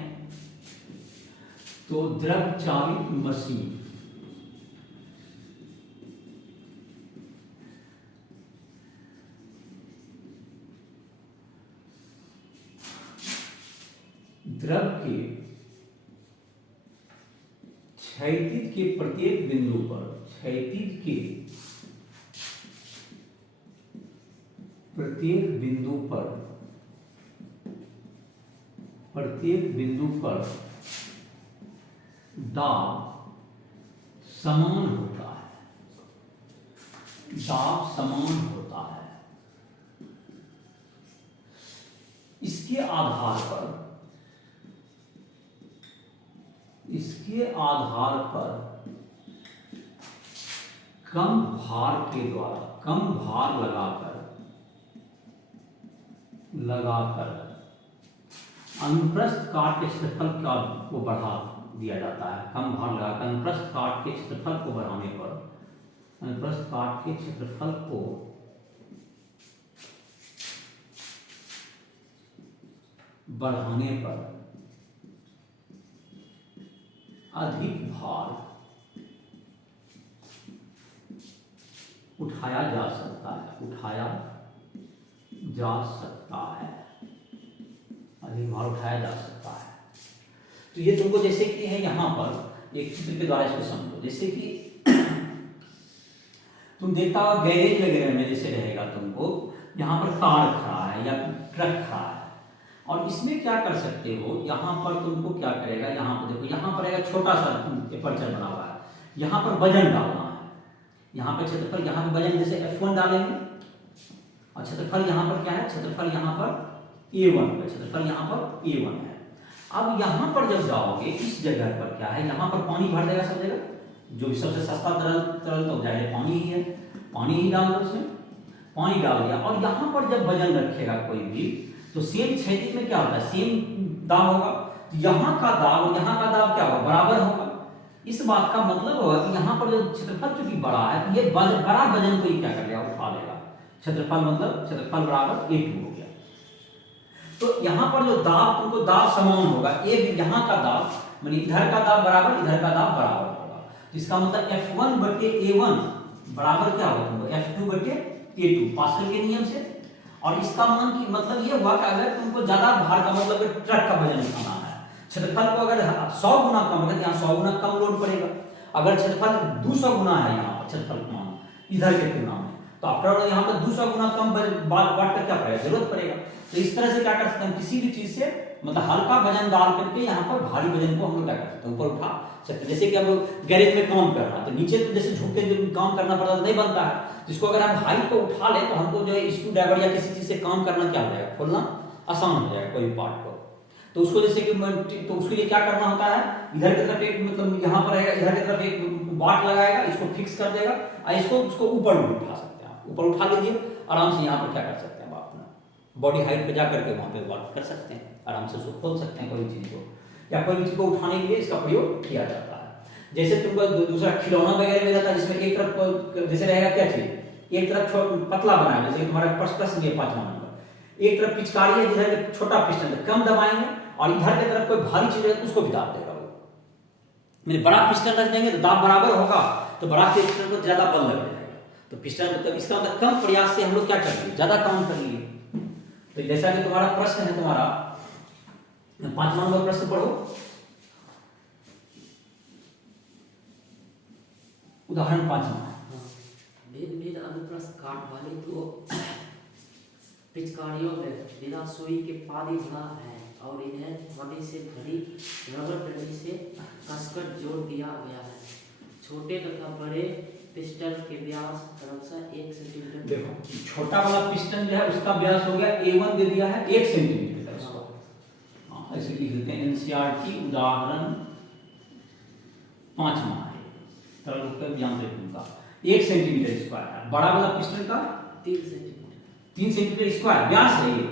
तो द्रव चालित मशीन, द्रव के क्षैतिज के प्रत्येक बिंदु पर, क्षैतिज के प्रत्येक बिंदु पर, प्रत्येक बिंदु पर दाब समान होता है, दाब समान होता है। इसके आधार पर, इसके आधार पर कम भार के द्वारा, कम भार लगाकर अनुप्रस्थ काट के क्षेत्रफल को बढ़ा दिया जाता है। कम भार लगाकर अनुप्रस्थ काट के क्षेत्रफल को बढ़ाने पर, अनुप्रस्थ काट के क्षेत्रफल को बढ़ाने पर अधिक भार उठाया जा सकता है, उठाया जा सकता है, अधिक भार उठाया जा सकता है। तो ये तुमको जैसे कि है यहां पर एक चित्र के द्वारा इसको समझो। जैसे कि तुम देखता होगा गैरेज वगैरह में जैसे रहेगा, तुमको यहाँ पर कार खड़ा है या ट्रक खड़ा है, और इसमें क्या कर सकते हो, यहाँ पर तुमको क्या करेगा, यहाँ पर देखो, यहाँ पर एक छोटा सा अपर्चर बना हुआ है, यहाँ पर वजन डालना है, यहाँ पर क्षेत्रफल, यहाँ पर वजन जैसे F1 डालेंगे, और क्षेत्रफल यहाँ पर क्या है, क्षेत्रफल यहाँ पर A1 है, क्षेत्रफल यहाँ पर A1 है। अब यहाँ पर जब जाओगे इस जगह पर क्या है, यहाँ पर पानी भर देगा सब जगह, जो भी सबसे सस्ता तरल तरल तो जाए पानी ही है, पानी ही डाल दो उसमें, पानी डाल दिया। और यहाँ पर जब वजन रखेगा कोई भी, तो सेम क्षैतिज में क्या होता है, सेम दाब होगा, तो यहाँ का दाब और यहाँ का दाब क्या होगा, बराबर होगा। इस बात का मतलब होगा कि यहाँ पर जो क्षेत्रफल चूंकि बड़ा है, तो ये बड़ा वजन को ही क्या कर लेगा, उठा लेगा। क्षेत्रफल मतलब क्षेत्रफल बराबर A2 हो गया। तो यहाँ पर जो दाब, तुमको दाब समान होगा, यहाँ का दाब मानी इधर का दाब बराबर, इधर का दाब बराबर होगा। तो इसका मतलब F1 बटे A1 बराबर क्या होगा, तुमको F2 बटे A2 पास्कल के नियम से। और इसका मान की मतलब ये हुआ कि अगर तुमको ज्यादा भार का मतलब ट्रक का वजन उठाना है, क्षेत्रफल को अगर 100 गुना कम है, यहाँ 100 गुना कम लोड पड़ेगा। अगर क्षेत्रफल 200 गुना है, यहाँ पर क्षेत्रफल मान इधर के तुलना में, तो आफ्टर यहाँ पर 200 गुना कम वाट का क्या पड़ेगा, जरूरत पड़ेगा। तो इस तरह से क्या कर सकते हैं, किसी भी चीज से मतलब हल्का वजन डाल करके यहाँ पर भारी वजन को हम लोग क्या कर सकते हैं, ऊपर उठा सकते हैं। जैसे कि हम लोग गैरेज में काम कर रहा है, तो नीचे तो जैसे झुक के काम करना पड़ता तो नहीं बनता है, जिसको अगर हम हाइट को उठा ले तो हमको जो है स्क्रू ड्राइवर या किसी चीज से काम करना क्या हो जाएगा, खोलना आसान हो जाएगा कोई पार्ट को। तो उसको जैसे कि तो उसके लिए क्या करना होता है, इधर की तरफ एक मतलब यहाँ पर रहेगा, इधर की तरफ एक वाट लगाएगा, इसको फिक्स कर देगा, और इसको उसको ऊपर भी उठा सकते हैं। ऊपर उठा लीजिए आराम से, यहाँ पर क्या कर सकते हैं, बॉडी हाइट पे जा करके वहां पे वर्क कर सकते हैं, आराम से उसको खोल सकते हैं कोई चीज को, या कोई चीज को उठाने के लिए इसका प्रयोग किया जाता है। जैसे तुमको दूसरा खिलौना वगैरह में जाता है, जिसमें एक तरफ जैसे रहेगा क्या चीज, एक तरफ पतला बना है, जैसे तुम्हारा प्रश्न ये 5वां नंबर, एक तरफ पिचकारी है जिधर छोटा पिस्टन है, कम दबाएंगे, और इधर की तरफ कोई भारी चीज है उसको भी दाब देगा वो। मैंने बड़ा पिस्टन रख देंगे तो दाब बराबर होगा, तो बड़ा पिस्टन को ज्यादा बल लग जाएगा। तो पिस्टन मतलब इसका मतलब कम प्रयास से हम लोग क्या कर लिए, ज्यादा काम कर लिए। तो जैसा कि तुम्हारा प्रश्न है, तुम्हारा 5वां नंबर प्रश्न पढ़ो, उदाहरण 5वां। भिन्न भिन्न अनुप्रस्थ काट वाली दो पिचकारियों में बिना सुई के पानी भरा है और इन्हें ध्वनि से भरी रबर डंडी से कसकर जोड़ दिया गया है। छोटे तथा बड़े पिस्टन के व्यास क्रमशः 1 सेंटीमीटर। देखो छोटा वाला पिस्टन जो है उसका व्यास हो गया A1 दे दिया है 1 सेंटीमीटर इसको। हाँ ऐसे लिख देते हैं NCERT उदाहरण 5वां है तरल उत्तर यांत्रिक का 1 सेंटीमीटर स्क्वायर है। बड़ा वाला पिस्टन का 3 सेंटीमीटर। 3 सेंटीमीटर स्क्वायर व्यास है ये।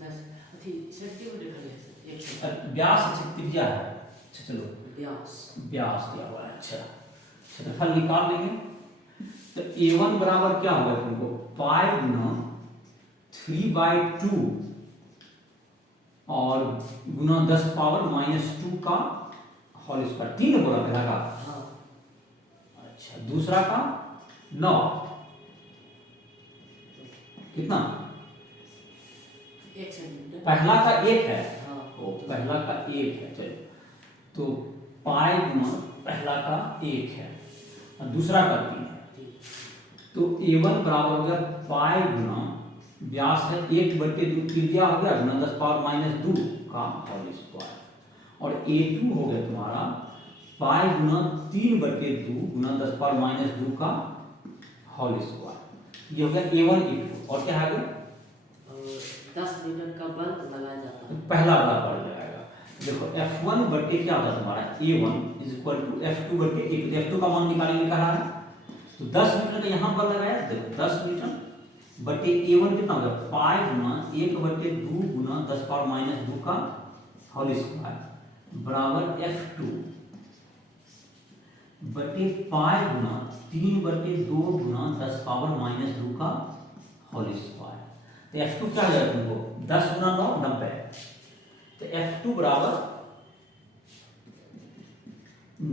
बस अथी सेंटीमीटर खड़े हैं 1 सेंटीमीटर। व्यास अच्छा त्रिज्या है। अच्छा चलो व्यास दिया हुआ है। अच्छा क्षेत्रफल निकाल लेंगे तो A1 बराबर क्या होगा तुमको पाई गुना 3/2 और गुना 10 पावर -2 का होल स्क्वायर। 3 बोला पहला का। हाँ। अच्छा दूसरा का 9 कितना 1 सेंटीमीटर। पहला का 1 है। हाँ। ओ पहला का 1 है। चलो तो पाई गुना पहला का 1 है और दूसरा का 3 है। तो A1 बराबर हो गया पाई गुना व्यास है 1/2 त्रिज्या हो गया गुना 10 पावर -2 का होल स्क्वायर और A2 हो गया तुम्हारा पाई गुना 3/2 गुना 10 पावर -2 का होल स्क्वायर। ये हो गया A1 A2 और क्या है वो 10 न्यूटन का बल लगाया जाता है। पहला वाला बल लगाएगा। देखो F1 बटे क्या होता है तुम्हारा A1 = F2/A2। F2 का मान निकालेंगे कहा है तो 10 मीटर का यहाँ पर लगाया। देखो 10 मीटर बटे A1 कितना होगा पाई गुना 1/2 गुना 10 पावर -2 का होल स्क्वायर बराबर F2 बटे पाई गुना 3/2 गुना 10 पावर -2 का होल स्क्वायर। तो F2 क्या हो जाएगा तुमको 10 गुना 9 90। तो F2 बराबर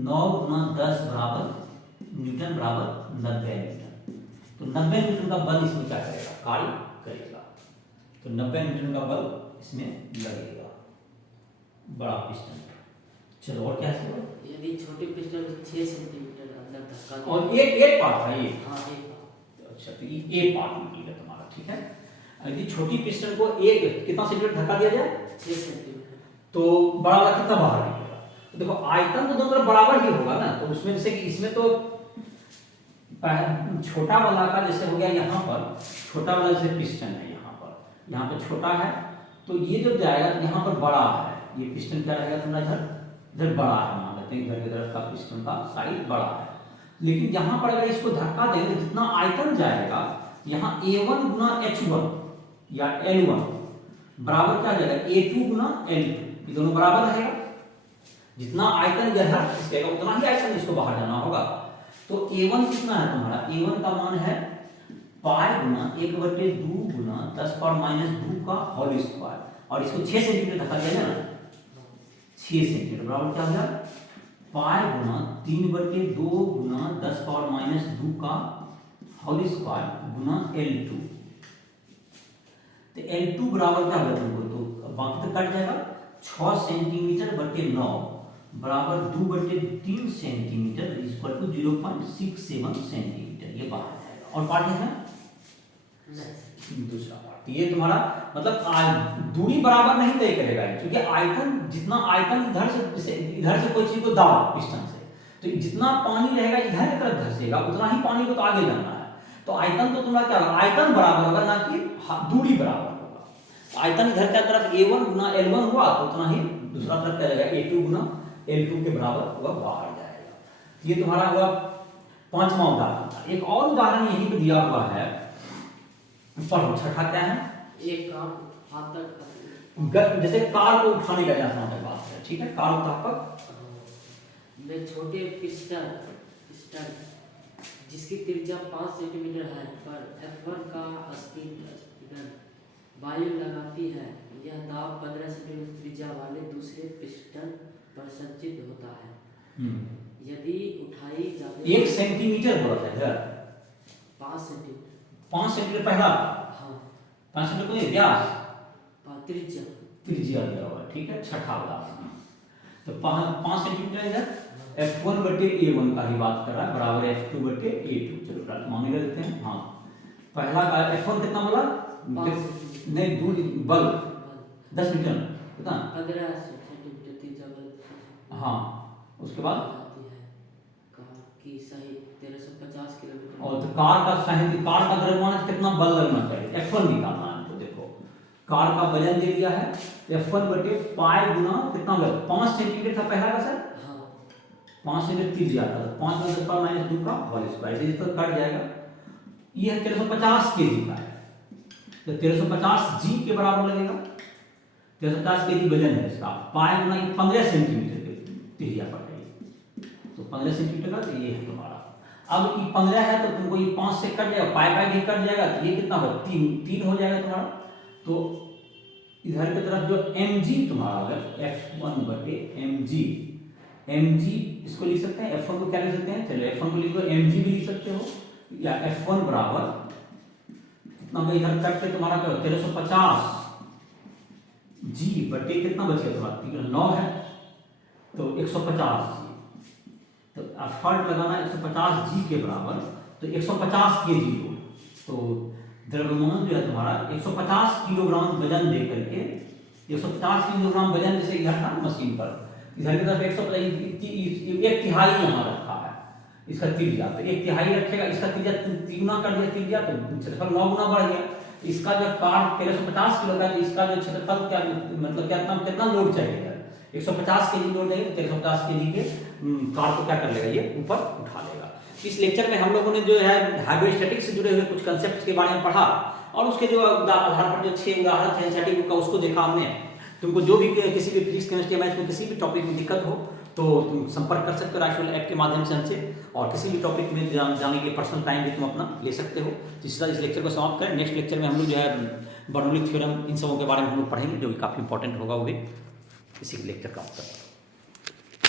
9 गुना 10 बराबर न्यूटन बराबर 90 न्यूटन। तो 90 न्यूटन का बल इसमें क्या करेगा कार्य करेगा। तो 90 न्यूटन का बल इसमें लगेगा बड़ा पिस्टन। चलो और क्या है यदि छोटे पिस्टन 6 सेंटीमीटर अंदर धक्का दिया। और एक पार्ट है ये। हाँ एक बार। अच्छा तो ये ए पार्ट निकलेगा तुम्हारा। ठीक है यदि छोटी पिस्टन को एक कितना सेंटीमीटर धक्का दिया जाए 6 सेंटीमीटर तो बड़ा वाला कितना बाहर निकलेगा। तो देखो आयतन तो दोनों तरफ बराबर ही होगा ना। तो उसमें जैसे कि इसमें तो छोटा वाला का जैसे हो गया यहाँ पर छोटा वाला जैसे पिस्टन है यहाँ पर छोटा है तो ये जब जाएगा तो यहाँ पर बड़ा है। ये पिस्टन क्या रहेगा तुम्हारा इधर बड़ा है। मान लेते हैं इधर की तरफ का पिस्टन का साइज बड़ा है। लेकिन यहाँ पर अगर इसको धक्का देंगे तो जितना आयतन जाएगा यहाँ A1 गुना H1 या L1 बराबर क्या जाएगा A2 गुना L2। ये दोनों बराबर रहेगा। जितना आयतन इधर इसका उतना ही आयतन इसको बाहर जाना होगा। तो A1 कितना है तुम्हारा A1 का मान है पाई गुना 1/2 गुना 10 पावर -2 का होल स्क्वायर और इसको 6 सेंटीमीटर धक्का दिया ना 6 सेंटीमीटर बराबर क्या हो गया पाई गुना 3/2 गुना 10 पावर -2 का होल स्क्वायर गुना L2। तो L2 बराबर क्या होगा तुमको तो बाकी तो कट जाएगा 6 सेंटीमीटर बटे 9 बराबर 2/3 सेंटीमीटर इक्वल टू 0.67 सेंटीमीटर। ये बाहर जाएगा। और पार्ट है दूसरा पार्ट ये तुम्हारा मतलब दूरी बराबर नहीं तय करेगा क्योंकि आयतन जितना आयतन इधर से कोई चीज को दाओ पिस्टन से तो जितना पानी रहेगा इधर की तरफ धंसेगा उतना ही पानी को तो आगे जाना है। तो आयतन तो तुम्हारा क्या होगा आयतन बराबर होगा ना कि दूरी बराबर होगा। आयतन इधर की तरफ A1 गुना L1 हुआ तो उतना ही दूसरा तरफ क्या जाएगा A2 गुना L2 के बराबर होगा बाहर जाएगा। ये तुम्हारा हुआ 5वां उदाहरण। एक और उदाहरण यहीं पे दिया हुआ है पढ़ो छठा क्या है एक कार हाथ तक जैसे कार को उठाने का यहाँ बात है। ठीक है कार उठापक में छोटे पिस्टन जिसकी त्रिज्या 5 सेंटीमीटर है पर F1 का स्पिंडल वायु लगाती है। यह दाब 15 सेंटीमीटर त्रिज्या वाले दूसरे पिस्टन पर संचित होता है। यदि उठाई जाती 1 सेंटीमीटर बोला था इधर 5 सेंटीमीटर 5 सेंटीमीटर पहला। हाँ 5 सेंटीमीटर को व्यास त्रिज्या त्रिज्या दिया हुआ। ठीक है छठा उदाहरण तो 5 सेंटीमीटर इधर F1 बटे A1 का ही बात कर रहा है, बराबर F2 बटे A2। चलो मान लेते हैं। हाँ, पहला का F1 कितना बोला? नहीं, दूर बल 10 मीटर कितना? 15 सेंटीमीटर त्रिज्या बल। हाँ, उसके बाद आती है कार की सही 1350 किलोमीटर। और तो कार का द्रव्यमान कितना बल लगना चाहिए, F1 निकालना है। तो देखो कार का वजन दे दिया है, F1 बटे पाई गुना कितना होगा? 5 सेंटीमीटर था पहला का सर। हाँ 5 सेंटीमीटर त्रिज्या था, तो 5 में 10 माइनस 2 का होल स्क्वायर, इस पर कट जाएगा। ये है 1350 केजी का है, तो 1350 जी के बराबर लगेगा। 1350 केजी वजन है इसका, पाई गुना 15 सेंटीमीटर के त्रिज्या पड़ेगी, तो 15 सेंटीमीटर का, तो ये है तुम्हारा। अब ये 15 है तो तुमको ये 5 से कट जाएगा, पाई भी कट जाएगा, तो ये कितना होगा? 3 हो जाएगा तुम्हारा। तो इधर की तरफ जो mg तुम्हारा होगा F1 बटे mg इसको लिख सकते हैं। F1 को क्या लिख सकते हैं? चलो F1 को लिख दो, mg भी लिख सकते हो, या F1 बराबर कितना होगा? इधर कट के तुम्हारा क्या? 1350 जी बटे कितना बच गया तुम्हारा? 9 है, तो 150 जी। तो असफाल्ट लगाना 150 जी के बराबर, तो 150 के जी लोड। तो द्रव्यमान जो है तुम्हारा 150 किलोग्राम वजन दे करके, 150 किलोग्राम वजन जैसे इधर था मशीन पर, इधर की तरफ 1 तिहाई यहाँ रखा है इसका त्रिज्या, तो 1 तिहाई रखेगा, इसका त्रिज्या 3 गुना कर दिया त्रिज्या, तो क्षेत्रफल 9 गुना बढ़ गया। इसका जो कार 1350 किलो का, इसका जो क्षेत्रफल क्या मतलब कितना लोड चाहिए? 150 केजी लोड चाहिए, तो 1350 केजी के कार को क्या कर लेगा? ये ऊपर उठा लेगा। इस लेक्चर में हम लोगों ने जो है हाइड्रोस्टैटिक्स से जुड़े हुए कुछ कंसेप्ट के बारे में पढ़ा, और उसके जो आधार पर जो 6 उदाहरण थे स्टैटिक बुक का, उसको देखा हमने। तुमको जो भी किसी भी फिजिक्स केमिस्ट्री मैथ में किसी भी टॉपिक में दिक्कत हो तो तुम संपर्क कर सकते हो राइफल ऐप के माध्यम से हमसे, और किसी भी टॉपिक में जाने के पर्सनल टाइम भी तुम अपना ले सकते हो। जिस तरह इस लेक्चर को समाप्त करें, नेक्स्ट लेक्चर में हम लोग जो है बर्नौली थ्योरम इन सबों के बारे में हम लोग पढ़ेंगे, जो कि काफ़ी इंपॉर्टेंट होगा, वो भी इसी लेक्चर का उत्तर।